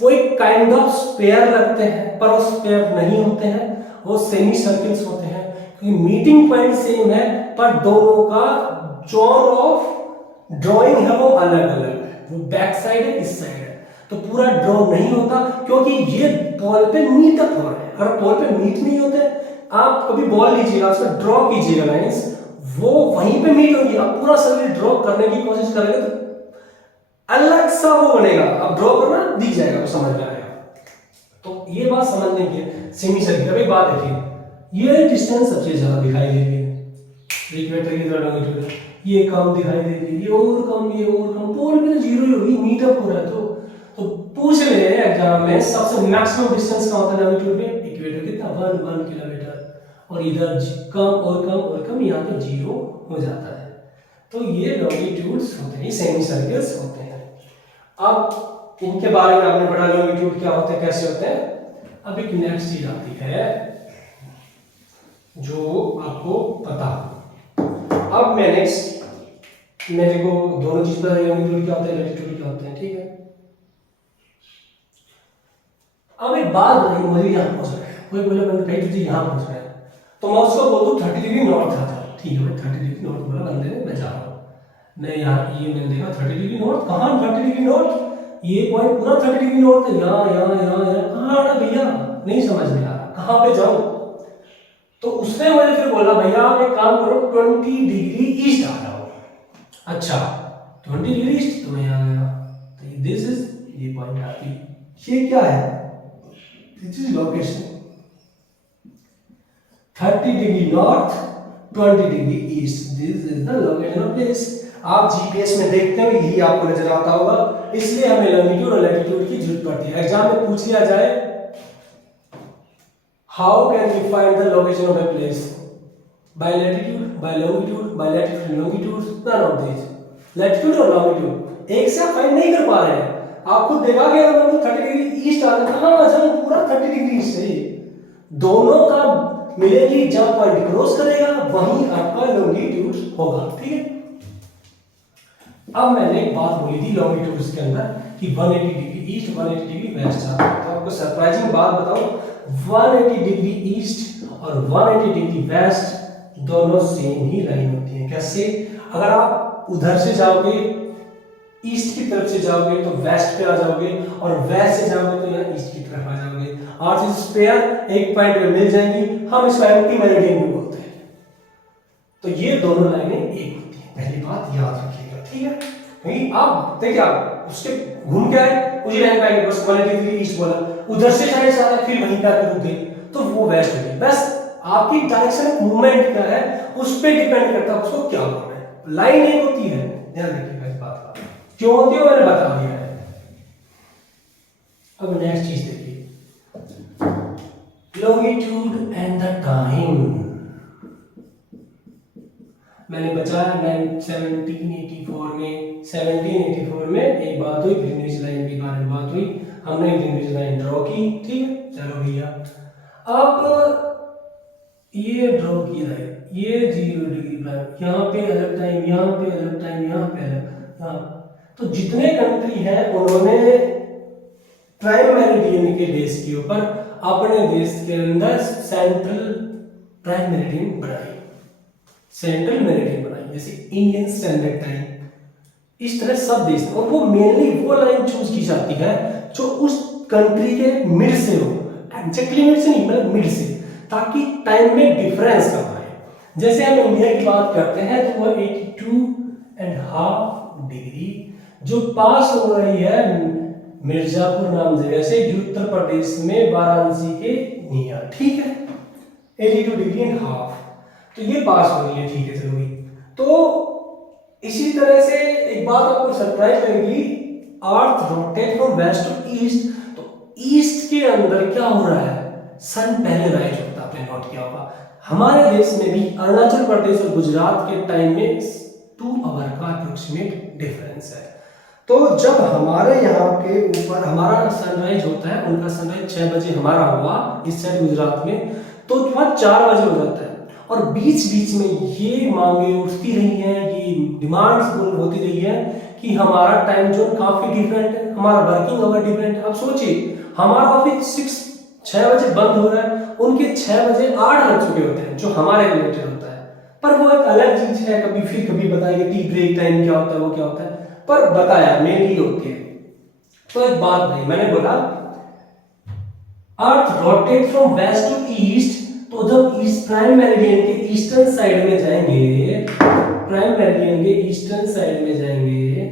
वो एक काइंड ऑफ स्पेयर लगते हैं, पर वो स्पेयर नहीं होते हैं, वो सेमी सर्कल्स होते हैं, क्योंकि मीटिंग पॉइंट सेम है पर दोनों का जोन ऑफ ड्राइंग है वो अलग अलग है, वो बैक साइड है, इस साइड है, तो पूरा ड्रॉ नहीं होता, क्योंकि ये बॉल पे मीट अप हो रहा है। अगर बॉल पे मीट नहीं होते, आप कभी बॉल लीजिएगा, उसको ड्रॉ कीजिएगा लाइंस, वो वहीं पे मीट होगी, आप पूरा सर्कल ड्रॉ करने की कोशिश करेंगे तो अलग सा वो बनेगा, आप ड्रॉ करना दिख जाएगा, तो समझ में आएगा। तो ये बात समझने की है सेमी सर्कल। अभी बात देखिए, ये डिस्टेंस सबसे ज्यादा दिखाई दे रही है, इक्वेटर की तरह लॉन्गिट्यूड है, ये कम दिखाई दे रही है, ये और कम, ये और कम, पोल में तो जीरो ही होगी, मीट अप हो रहा है। तो पूछ ले एग्जाम में सबसे मैक्सिमम डिस्टेंस का होता है लॉन्गिट्यूड में, इक्वेटर कितना 1 किलोमीटर, और इधर कम और कम और कम, यहाँ पे जीरो हो जाता है। तो ये लॉन्गिट्यूड्स होते हैं, सेमी सर्कल्स होते हैं। अब इनके बारे में आपने पढ़ा, लॉन्गिट्यूड क्या होते हैं, कैसे होते हैं। अब एक नेक्स्ट चीज आती है जो आपको पता, अब मेरे को दोनों चीज पता है, लॉन्गिट्यूड क्या होता है, लैटिट्यूड क्या होते हैं, ठीक है। अब एक बात बताइए, मुझे यहाँ पहुंच रहा है, कोई बोला बंदे भाई तुझे यहाँ पहुंच रहा है, तो मैं उसको बोल दूं 30 डिग्री नॉर्थ आ जाओ, ठीक है भाई 30 डिग्री नॉर्थ बोला बंदे ने, मैं जा रहा हूँ, मैं यहाँ ये मैंने देखा 30 डिग्री नॉर्थ, कहाँ 30 डिग्री नॉर्थ, ये पॉइंट पूरा 30 डिग्री नॉर्थ है, यहाँ यहाँ यहाँ यहाँ, कहाँ आना भैया, नहीं समझ में आ रहा, कहाँ पे जाऊँ। तो उसने मुझे फिर बोला भैया आप एक काम करो, 20 डिग्री ईस्ट आ जाओ। अच्छा 20 डिग्री ईस्ट, तो मैं आ गया, तो दिस इज, ये पॉइंट आती, ये क्या है, this is location 30 degree north 20 degree east, this is the location of place. आप जीपीएस में देखते हो यही आपको नजर आता होगा, इसलिए हमें लॉन्गिट्यूड और लैटिट्यूड की जरूरत पड़ती है। एग्जाम में पूछ लिया जाए how can we find the location of a place, by latitude, by longitude, by latitude and longitude, none of this, latitude और लॉन्गिट्यूड एक से आप फाइंड नहीं कर पा रहे हैं। आप खुद देखा कि अगर मैं 30 डिग्री ईस्ट आ गया, कहां आ जाऊं, पूरा 30 डिग्री ईस्ट है, दोनों का मिलेगी, जब पॉइंट क्रॉस करेगा वहीं आपका लॉन्गिट्यूड होगा, ठीक है। अब मैंने एक बात बोली थी लॉन्गिट्यूड्स के अंदर कि 180 डिग्री ईस्ट 180 डिग्री वेस्ट जाता है। तो आपको सरप्राइजिंग बात बताऊं, 180 डिग्री ईस्ट और 180 डिग्री वेस्ट दोनों सेम ही लाइन होती है। कैसे? अगर आप उधर से जाओगे ईस्ट की तरफ से जाओगे तो वेस्ट पे आ जाओगे, और वेस्ट से जाओगे तो यहाँ ईस्ट की तरफ आ जाओगे। अर्थ इज स्फीयर, एक पॉइंट पे मिल जाएंगी, हम इसको एंटी मेरिडियन भी बोलते हैं। तो ये दोनों लाइनें एक होती हैं, पहली बात याद रखिएगा, ठीक है? क्योंकि आप देखिए, आप उसके घूम के आए उसी लाइन पे आएंगे, बस 180 डिग्री ईस्ट बोला, उधर से जाने चाह रहे फिर वहीं पे आकर रुके तो वो वेस्ट हो गई। बस आपकी डायरेक्शन ऑफ मूवमेंट क्या है उस पर डिपेंड करता है उसको क्या बोलना है। लाइन एक होती है, ध्यान रखिएगा इस बात का, क्यों होती है मैंने बता दिया है। अब नेक्स्ट चीज देखिए, लॉन्गिट्यूड एंड द टाइम। मैंने बताया 1784 में एक बात हुई, ग्रीनविच लाइन के बारे में बात हुई, हमने ग्रीनविच लाइन ड्रॉ की, ठीक है? चलो भैया, अब ये ड्रॉ की लाइन, ये 0 डिग्री प्राइम, यहाँ पे अलग टाइम, यहाँ पे अलग टाइम, यहाँ पे अलग, यहाँ तो जितने कंट्री हैं उन्होंने प्राइम मेरिडियन के बेस के ऊपर अपने देश के अंदर सेंट्रल प्राइम मेरिडियन बनाई, सेंट्रल मेरिडियन बनाई, जैसे इंडियन स्टैंडर्ड टाइम। इस तरह सब देश, और वो मेनली वो लाइन चूज की जाती है जो उस कंट्री के मिड से हो, एग्जैक्टली मिड से नहीं, मतलब मिड से, ताकि टाइम में डिफरेंस कम आए। जैसे हम इंडिया की बात करते हैं तो वो 82.5 डिग्री जो पास हो रही है मिर्जापुर नाम जगह से उत्तर प्रदेश में वाराणसी के नियर, ठीक है? 82 डिग्री एंड हाफ, तो ये पास हो रही है, ठीक है? चलो, तो इसी तरह से एक बात आपको सरप्राइज करेगी, earth rotate from west to east, तो ईस्ट के अंदर क्या हो रहा है, सन पहले राइज होता है, आपने नोट किया होगा। हमारे देश में भी अरुणाचल प्रदेश और गुजरात के टाइम में 2 आवर का अप्रोक्सीमेट डिफरेंस है। तो जब हमारे यहाँ के ऊपर हमारा सनराइज होता है, उनका सनराइज 6 बजे हमारा हुआ इस साइड गुजरात में, तो वहाँ 4 बजे हो जाता है। और बीच बीच में ये मांगे उठती रही हैं, ये डिमांड्स होती रही है कि हमारा टाइम जोन काफी डिफरेंट है, हमारा वर्किंग आवर डिफरेंट है। अब सोचिए, हमारा ऑफिस 6 बजे बंद हो रहा है, उनके 6 बजे 8 लग चुके होते हैं, जो हमारे रिलेटेड होता है। पर वो एक अलग चीज है, कभी फिर कभी बताएंगे टी ब्रेक टाइम क्या होता है, वो क्या होता है, पर बताया मेनली होती है। तो एक बात भाई, मैंने बोला earth rotate from west to east, तो जब इस प्राइम मेरिडियन के ईस्टर्न साइड में जाएंगे, प्राइम मेरिडियन के ईस्टर्न साइड में जाएंगे,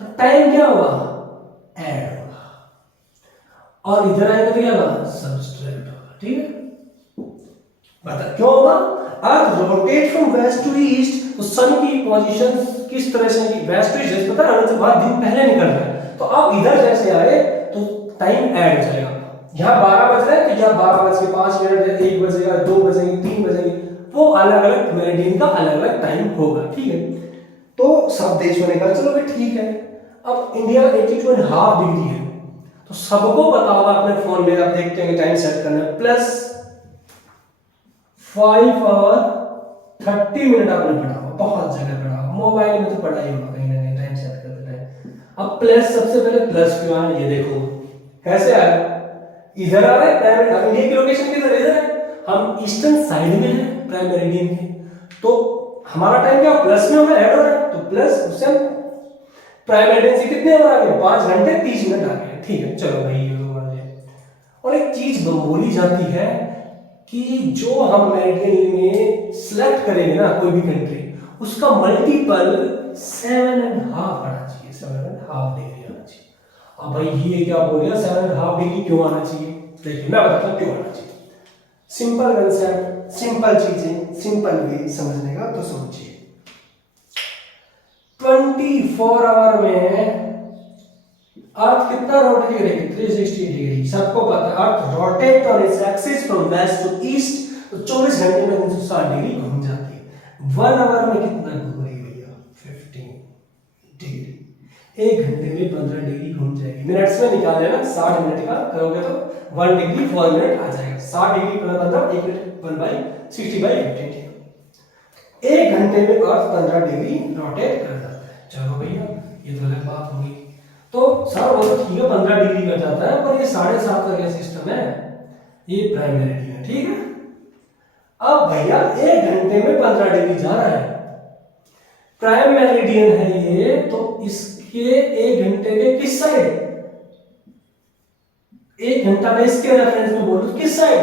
तो टाइम क्या होगा, ऐड होगा, और इधर आएगा तो क्या होगा, सब्सट्रैक्ट होगा, ठीक है? बता क्यों होगा? Earth rotate from west to east, तो सन की पोजीशन किस तरह से, वेस्ट टू ईस्ट, पता है, बहुत दिन पहले निकल रहा है, तो अब इधर जैसे आए तो टाइम ऐड हो जाएगा। यहाँ 12 बज रहा है तो यहाँ 12:05, 1 बजेगा, 2 बजेंगे, 3 बजेंगे, वो अलग अलग मेरिडियन का अलग अलग टाइम होगा, ठीक है? तो सब देशों ने कहा चलो भाई ठीक है। अब इंडिया 82.5 डिग्री है, तो सबको पता होगा अपने फोन में, आप देखते हैं टाइम सेट करना है, प्लस 5 आवर 30 मिनट आपने पढ़ा होगा, बहुत जगह पढ़ा होगा, मोबाइल में तो पढ़ा ही होगा कहीं ना कहीं टाइम सेट करते टाइम। अब प्लस, सबसे पहले प्लस क्यों आया, ये देखो कैसे आया, इधर आ रहा है प्राइम, इंडिया की लोकेशन किधर, इधर है, हम ईस्टर्न साइड में है प्राइम मेरिडियन के, तो हमारा टाइम क्या प्लस में होगा, ऐड हो रहा है, तो प्लस उससे हम प्राइम मेरिडियन से कितने आवर आ गए, 5 घंटे 30 मिनट आ गए, ठीक है? चलो भाई ये लोग आ गए। और एक चीज बोली जाती है कि जो हम मेरिडियन में सिलेक्ट करेंगे ना कोई भी कंट्री, उसका मल्टीपल 7.5 आना चाहिए, 7.5 डिग्री आना चाहिए। अब भाई ये क्या बोल रहा है, 7.5 डिग्री क्यों आना चाहिए? देखिए मैं बताता हूँ क्यों आना चाहिए। सिंपल कंसेप्ट, सिंपल चीजें, सिंपल वे समझने का, तो समझिए 24 आवर में अर्थ कितना रोटेट करेगी, 360 डिग्री, सबको पता है। Earth rotate on its axis from west to east, तो 24 घंटे में 360 डिग्री घूम जाती है। 1 आवर में कितना घूम रही है भैया, 15 डिग्री, 1 घंटे में 15 डिग्री घूम जाएगी। मिनट्स में निकाल लेना, 60 मिनट का करोगे तो 1 डिग्री 4 मिनट आ जाएगा, 60 डिग्री 15, 1 मिनट 1/60/15, 1 घंटे में अर्थ 15 डिग्री रोटेट कर जाता है। चलो भैया ये तो अलग बात हो गई। तो सर वो तो ठीक है 15 डिग्री का जाता है, पर ये 7.5 का क्या सिस्टम है, ये प्राइम मेरिडियन है, ठीक है। अब भैया 1 घंटे में 15 डिग्री जा रहा है, प्राइम मेरिडियन है ये, तो इसके 1 घंटे के किस साइड, 1 घंटा में इसके रेफरेंस में बोलूं किस साइड,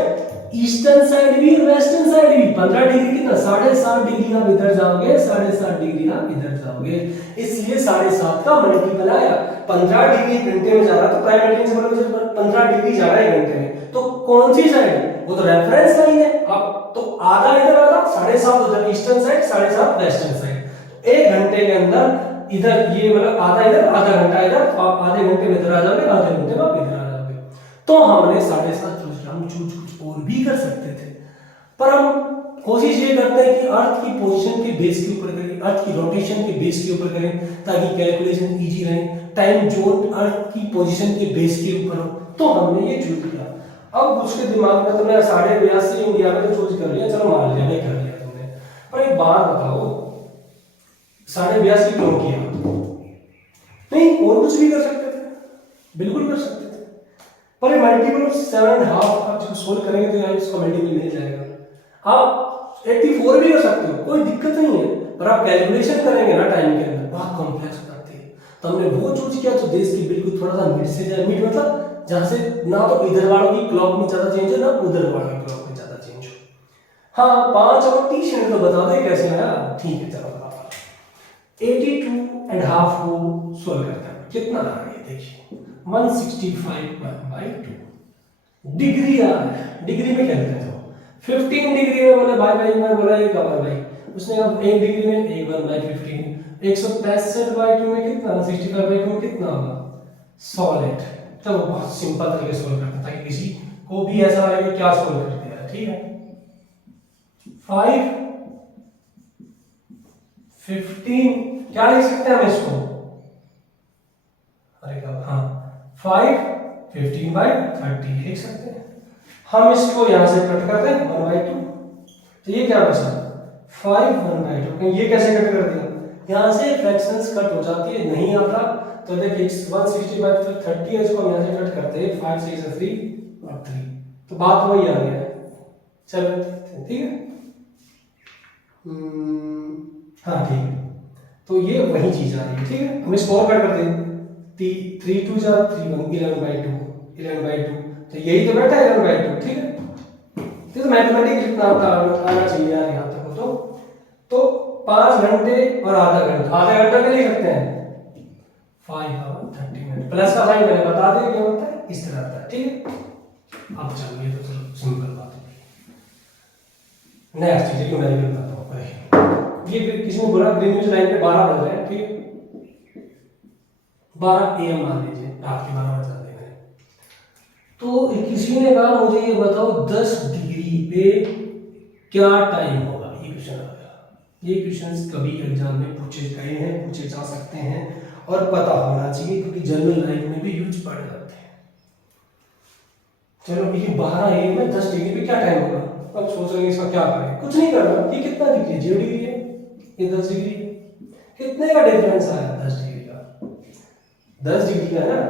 ईस्टर्न साइड भी वेस्टर्न साइड भी। 15 डिग्री कितना, 7.5 डिग्री आप इधर जाओगे, 7.5 डिग्री आप इधर जाओगे, इसलिए 7.5 का मल्टीपल आया। 15 डिग्री घंटे में जा रहा, तो प्राइम मेरिडियन से बोलोगे 15 डिग्री जा रहा है घंटे में, तो कौन सी साइड, वो तो रेफरेंस लाइन है। अब तो आधा इधर, आधा 7.5 उधर ईस्टर्न साइड, 7.5 वेस्टर्न साइड। तो 1 घंटे के अंदर इधर ये मतलब आधा इधर आधा घंटा इधर, तो आप आधे घंटे में इधर आ जाओगे, आधे घंटे में आप इधर आ जाओगे। तो हमने 7.5 चूज किया, हम चूज कुछ और भी कर सकते थे, पर हम कोशिश ये करते हैं कि अर्थ की पोजीशन के बेस के ऊपर करें, अर्थ की रोटेशन के बेस के ऊपर करें, ताकि कैलकुलेशन इजी रहे। टाइम जोन अर्थ की पोजीशन के बेस के ऊपर हो, तो हमने ये चूज किया। अब उसके दिमाग में तुमने 82.5 इंडिया में तो चूज कर लिया, चलो मान लिया, नहीं कर लिया तुमने, पर एक बात बताओ 82.5 क्यों किया? नहीं, और कुछ भी कर सकते थे, बिल्कुल कर सकते थे, पर ये मल्टीपल ऑफ 7.5 आप जब सोल्व करेंगे तो यहाँ इसका मल्टीपल नहीं जाएगा। आप 84 भी कर सकते हो, कोई दिक्कत नहीं है, पर आप कैलकुलेशन करेंगे ना टाइम के अंदर, बहुत कॉम्प्लेक्स हो जाती है। तो हमने वो चूज किया जो देश की बिल्कुल थोड़ा सा मिड से जाए, मिड मतलब जहां से ना तो इधर वालों की क्लॉक में ज्यादा चेंज हो, ना उधर वालों की क्लॉक में ज्यादा चेंज हो। हाँ 5 और 30 मिनट तो बता दो कैसे आया, ठीक है चलो 82.5 को सोल्व करते हैं, कितना आ रहा है देखिए 165/2 डिग्री आ रहा है। डिग्री में खेलते हैं तो 15 डिग्री में बोले भाई भाई, मैं बोला ये कवर भाई, उसने अब 1 डिग्री में 1/15, 165/2 में कितना, 65/2 में कितना होगा, सॉलिड। चलो बहुत सिंपल तरीके से सोल्व करते हैं ताकि किसी को भी ऐसा लगे क्या सोल्व कर दिया, ठीक है। 5 15 क्या लिख सकते हैं हम इसको, अरे हाँ 5 15/30 लिख सकते हैं। हम इसको यहां से कट करते हैं 1/2, तो ये क्या बचा 5 1/2। ये कैसे कट कर दिया, यहां से फ्रैक्शंस कट हो जाती है, नहीं आता तो देखिए 160/30 है, इसको हम यहां से कट करते हैं 5 6 3 और 3, तो बात वही आ गया। चलो ठीक है, हाँ ठीक है, तो ये वही चीज आ रही है, ठीक है। हम इसको और कट करते हैं 3 2 जा 3 1 11/2, तो यही तो बैठा है 11/2, ठीक है। तो मैथमेटिक्स इतना आना चाहिए यार यहाँ तक हो तो 5 घंटे और आधा घंटा क्या लिख सकते हैं 5 hour 30 मिनट, प्लस का साइन मैंने बता दिया क्या होता है, इस तरह आता है, ठीक है। अब चलिए तो चलो सिंपल बात है, नेक्स्ट चीज है मैं बताता हूँ। ये किसी ने बोला ग्रीनविच लाइन पे 12 बज रहे हैं, ठीक 12 AM मान लीजिए, रात के 12 बज जाते हैं। तो किसी ने कहा मुझे ये बताओ 10 डिग्री पे क्या टाइम होगा, ये क्वेश्चन आ गया। ये क्वेश्चंस कभी एग्जाम में पूछे गए हैं, पूछे जा सकते हैं और पता होना चाहिए, क्योंकि जनरल लाइफ में भी यूज पड़ जाते हैं। चलो ये 12 AM में 10 डिग्री पे क्या टाइम होगा, अब सोच रहे हैं इसका क्या करें, कुछ नहीं करना। ये कितना डिग्री, 0 डिग्री है, ये 10 डिग्री, कितने का डिफरेंस आया 10 डिग्री का, 10 डिग्री का है ना,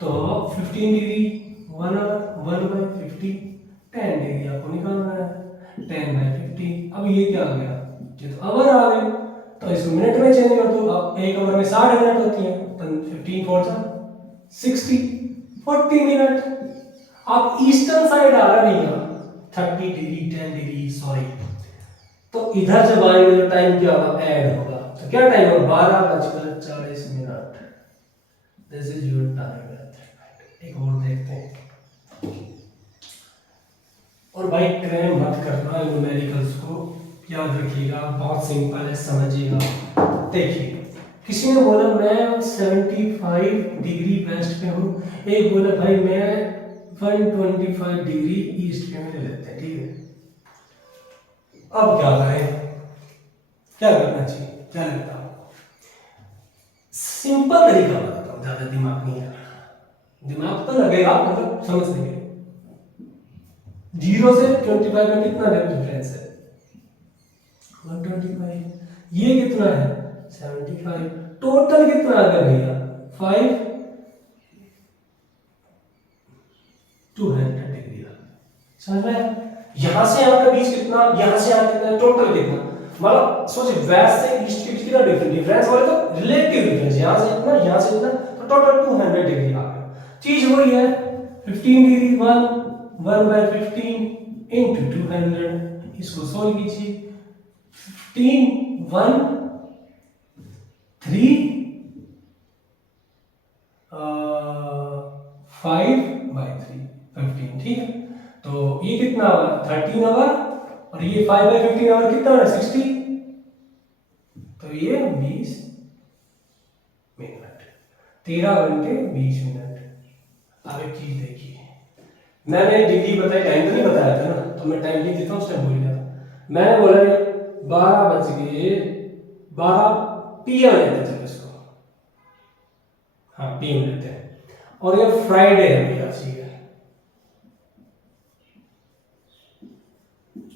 तो 15 डिग्री 1/50 10 डिग्री आपको निकालना है, 10/50। अब ये क्या आ गया, ये तो आवर आ गए, तो इसको मिनट में चेंज कर दो। अब एक आवर में 60 मिनट होती है, 15 4 60 40 मिनट। अब ईस्टर्न साइड आ रहा है भैया 30 डिग्री 10 डिग्री सॉरी, तो इधर जब आएंगे तो टाइम क्या होगा, ऐड होगा, तो क्या टाइम होगा 12:40 minute. This is your time. एक और देखते हैं, और भाई क्रैम मत करना, न्यूमेरिकल्स को याद रखिएगा, बहुत सिंपल है, समझिएगा। देखिए किसी ने बोला मैं 75 डिग्री वेस्ट पे हूँ, एक बोला भाई मैं 125 डिग्री ईस्ट पे, ले लेते हैं, ठीक है। अब क्या करें, क्या करना चाहिए, क्या लगता है सिंपल तरीका बताता हूँ, ज्यादा दिमाग नहीं है, दिमाग तो लगेगा मतलब समझ लेंगे। 0 से 25 में कितना डिफरेंस है 125, ये कितना है 75, टोटल कितना आ गया भैया 5 200 डिग्री आ गया। समझ में आया? यहाँ से यहाँ का बीच कितना, यहाँ से यहाँ कितना, टोटल कितना, मतलब सोचिए वेस्ट से ईस्ट के बीच कितना डिफरेंस बोले तो रिलेटिव डिफरेंस, यहाँ से इतना यहाँ से इतना, तो टोटल 200 डिग्री आ गया। चीज वही है 15 डिग्री 1/15 into 200, इसको सोल्व कीजिए 15 1 3 5/3 15, ठीक है। तो ये कितना हुआ 13 आवर, और ये 5/15 आवर कितना है 60, तो ये 20 मिनट, 13 घंटे 20 मिनट। अब एक चीज देखिए, मैंने डिग्री बताई, टाइम तो नहीं बताया था ना, तो मैं टाइम लिख देता हूँ, उस टाइम भूल गया था। मैंने बोला 12 PM लेते हैं, चलो इसको, हाँ PM लेते हैं, और ये फ्राइडे है भैया, ठीक है।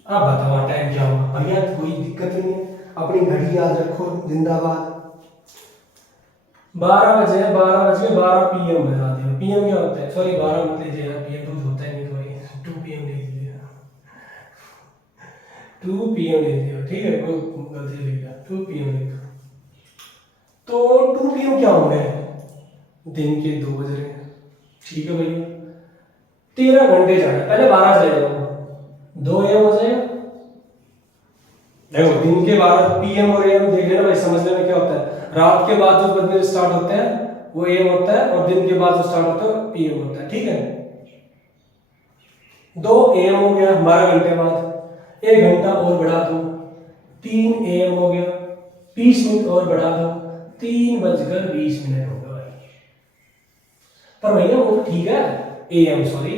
आप बताओ टाइम क्या होगा भैया, कोई दिक्कत नहीं है, अपनी घड़ी याद रखो, जिंदाबाद। 12 बजे 12 PM बजा दिया। PM क्या होता है, सॉरी 12 मत लीजिए यार, PM तो होता ही नहीं, सॉरी 2 PM ले लीजिए, 2 PM ले लीजिए, ठीक है, कोई गलती लिख दिया, 2 PM लिखा। तो 2 PM क्या होंगे, दिन के 2 बज रहे हैं, ठीक है भैया, 13 घंटे जाना, पहले 12 चले जाओ, 2 AM हो जाएगा। देखो दिन के 12 PM और AM देख लेना भाई, समझ लेना क्या होता है। रात के बाद जो बजने स्टार्ट होते हैं वो AM होता है, और दिन के बाद जो स्टार्ट होता है PM होता है, ठीक है। 2 AM हो गया 12 घंटे बाद, 1 घंटा और बढ़ा दो 3 AM हो गया, 20 मिनट और बढ़ा दो 3:20 हो गया भाई। पर भैया वो तो ठीक है AM, सॉरी,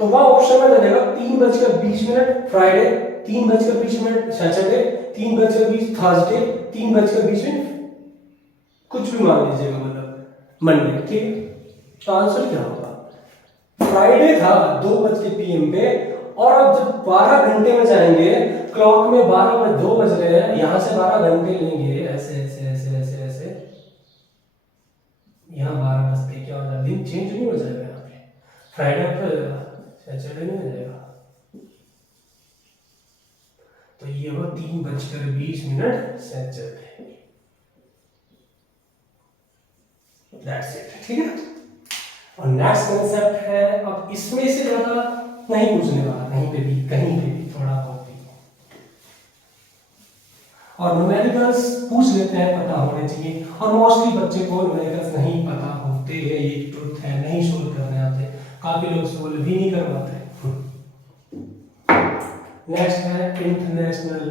तो वहां ऑप्शन में देगा 3:20 फ्राइडे, 3:20 सैटरडे, 3:20 थर्सडे, 3:20 कुछ भी मान लीजिएगा, मतलब मंडे, ठीक। तो आंसर क्या होगा, फ्राइडे था 2 PM पे, और अब जब 12 घंटे में जाएंगे, क्लॉक में 2 बज रहे हैं, यहां से 12 घंटे लेंगे, ऐसे ऐसे ऐसे ऐसे ऐसे, यहाँ 12 बजते क्या हो जाएगा, दिन चेंज नहीं हो जाएगा, यहाँ पे फ्राइडे पर सैटरडे नहीं हो जाएगा, तो ये हो 3:20 सैटरडे, दैट्स इट, ठीक है। और नेक्स्ट कंसेप्ट है, अब इसमें से ज्यादा नहीं पूछने वाला, कहीं पे भी थोड़ा बहुत भी, और न्यूमेरिकल्स पूछ लेते हैं, पता होने चाहिए, और मोस्टली बच्चे को न्यूमेरिकल्स नहीं पता होते हैं, ये ट्रुथ है, नहीं सोल्व करने आते, काफी लोग सोल्व भी नहीं कर पाते। नेक्स्ट है इंटरनेशनल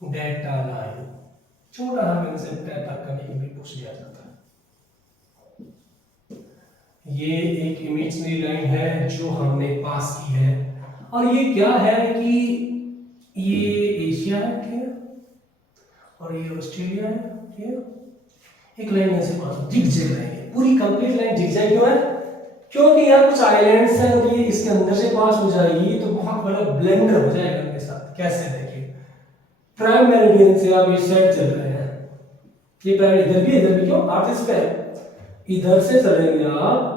डेटा लाइन, छोटा सा कंसेप्ट है, पर कभी कभी पूछ लिया जाता है। ये एक इमेजिनरी लाइन है जो हमने पास की है, और ये क्या है कि ये एशिया है, ठीक है, और ये ऑस्ट्रेलिया है, ठीक है। एक लाइन ऐसे पास जिगजैग लाइन है, पूरी कंप्लीट लाइन जिगजैग क्यों है, क्योंकि यहाँ कुछ आइलैंड्स हैं, और ये इसके अंदर से पास हो जाएगी तो बहुत बड़ा ब्लेंडर हो जाएगा इनके साथ। कैसे, देखिए प्राइम मेरिडियन से आप इस साइड चल रहे हैं, ये प्राइम इधर भी क्यों, आप इस पे इधर से चलेंगे आप,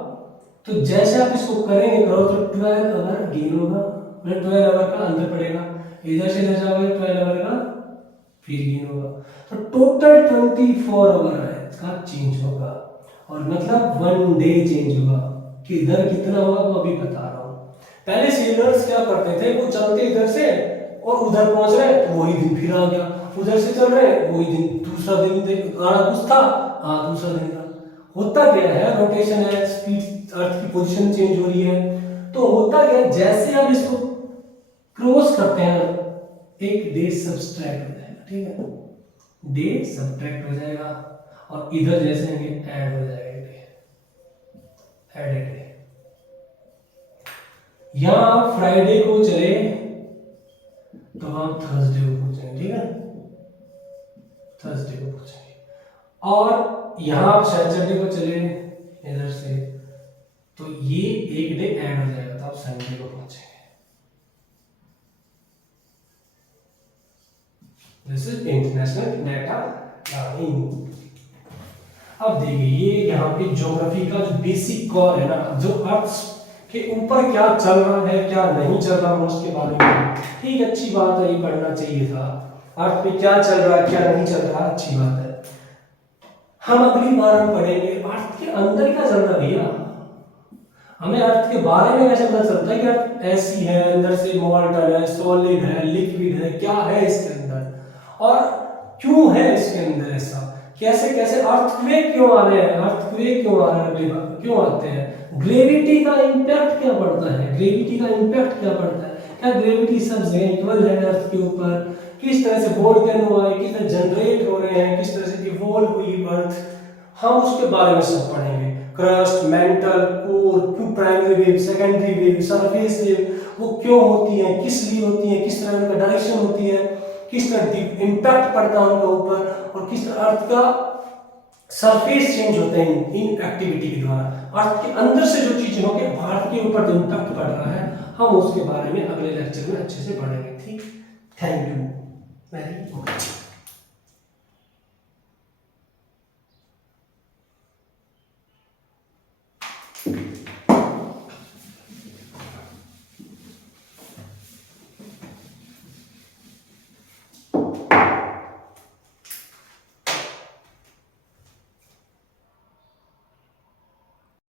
तो जैसे आप इसको करेंगे करो तो 12 आवर गेन होगा, मतलब 12 आवर का अंदर पड़ेगा, इधर से इधर जाओगे 12 आवर का फिर गेन होगा, तो टोटल 24 आवर का चेंज होगा, और मतलब 1 डे चेंज होगा, कि इधर कितना होगा वो अभी बता रहा हूँ। पहले सेलर्स क्या करते थे, वो चलते इधर से और उधर पहुंच रहे तो वही दिन फिर आ गया, उधर से चल रहे वही दिन, दूसरा दिन आना कुछ था, हाँ दूसरा दिन था। होता क्या है, रोटेशन है, स्पीड, अर्थ की पोजीशन चेंज हो रही है, तो होता क्या है, जैसे आप इसको क्रॉस करते हैं एक डे सब्सट्रैक्ट हो जाएगा, ठीक है, डे सब्ट्रैक्ट हो जाएगा, और इधर जैसे ऐड हो जाएगा डे, एडेड डे। यहां फ्राइडे को चले तो हम थर्सडे को पूछेंगे, ठीक है, थर्सडे को पूछेंगे, और यहां आप सैटरडे को चले इधर से तो ये एक डे ऐड हो जाएगा, तो आप संडे को पहुंचेंगे। This is international data line. अब देखिए ये यहाँ पे ज्योग्राफी का जो बेसिक कोर है ना, जो अर्थ के ऊपर क्या चल रहा है क्या नहीं चल रहा है उसके बारे में, ठीक अच्छी बात है, ये पढ़ना चाहिए था। अर्थ पे क्या चल रहा है क्या नहीं चल रहा, अच्छी बात है। हम अगली बार हम पढ़ेंगे अर्थ के अंदर क्या चल रहा है भैया, हमें अर्थ के बारे में कैसे पता चलता है कि अर्थ ऐसी है, अंदर से मॉल्टन है, सॉलिड है, लिक्विड है, क्या है इसके अंदर और क्यों है इसके अंदर ऐसा, कैसे कैसे अर्थक्वेक क्यों आ रहे हैं, अर्थक्वेक क्यों आ रहे हैं, क्यों आते हैं, ग्रेविटी का इंपैक्ट क्या पड़ता है, ग्रेविटी का इंपैक्ट क्या पड़ता है, क्या ग्रेविटी सब जगह इक्वल है अर्थ के ऊपर, किस तरह से वोल्केनो आए, किस तरह जनरेट हो रहे हैं, किस तरह से इवॉल्व हुई अर्थ, हम उसके बारे में सब पढ़ेंगे। क्रस्ट, मेंटल, कोर, क्यों primary wave, secondary wave, surface wave, वो क्यों होती है, किस लिए होती है, किस तरह उनका डायरेक्शन होती है, किस तरह इंपैक्ट पड़ता है उनके ऊपर और किस तरह अर्थ का सरफेस चेंज होते हैं इन एक्टिविटी के द्वारा, अर्थ के अंदर से जो चीजें होंगी भारत के ऊपर जो इंपैक्ट पड़ रहा है हम उसके बारे में अगले लेक्चर में अच्छे से पढ़ेंगे। ठीक, थैंक यू वेरी मच।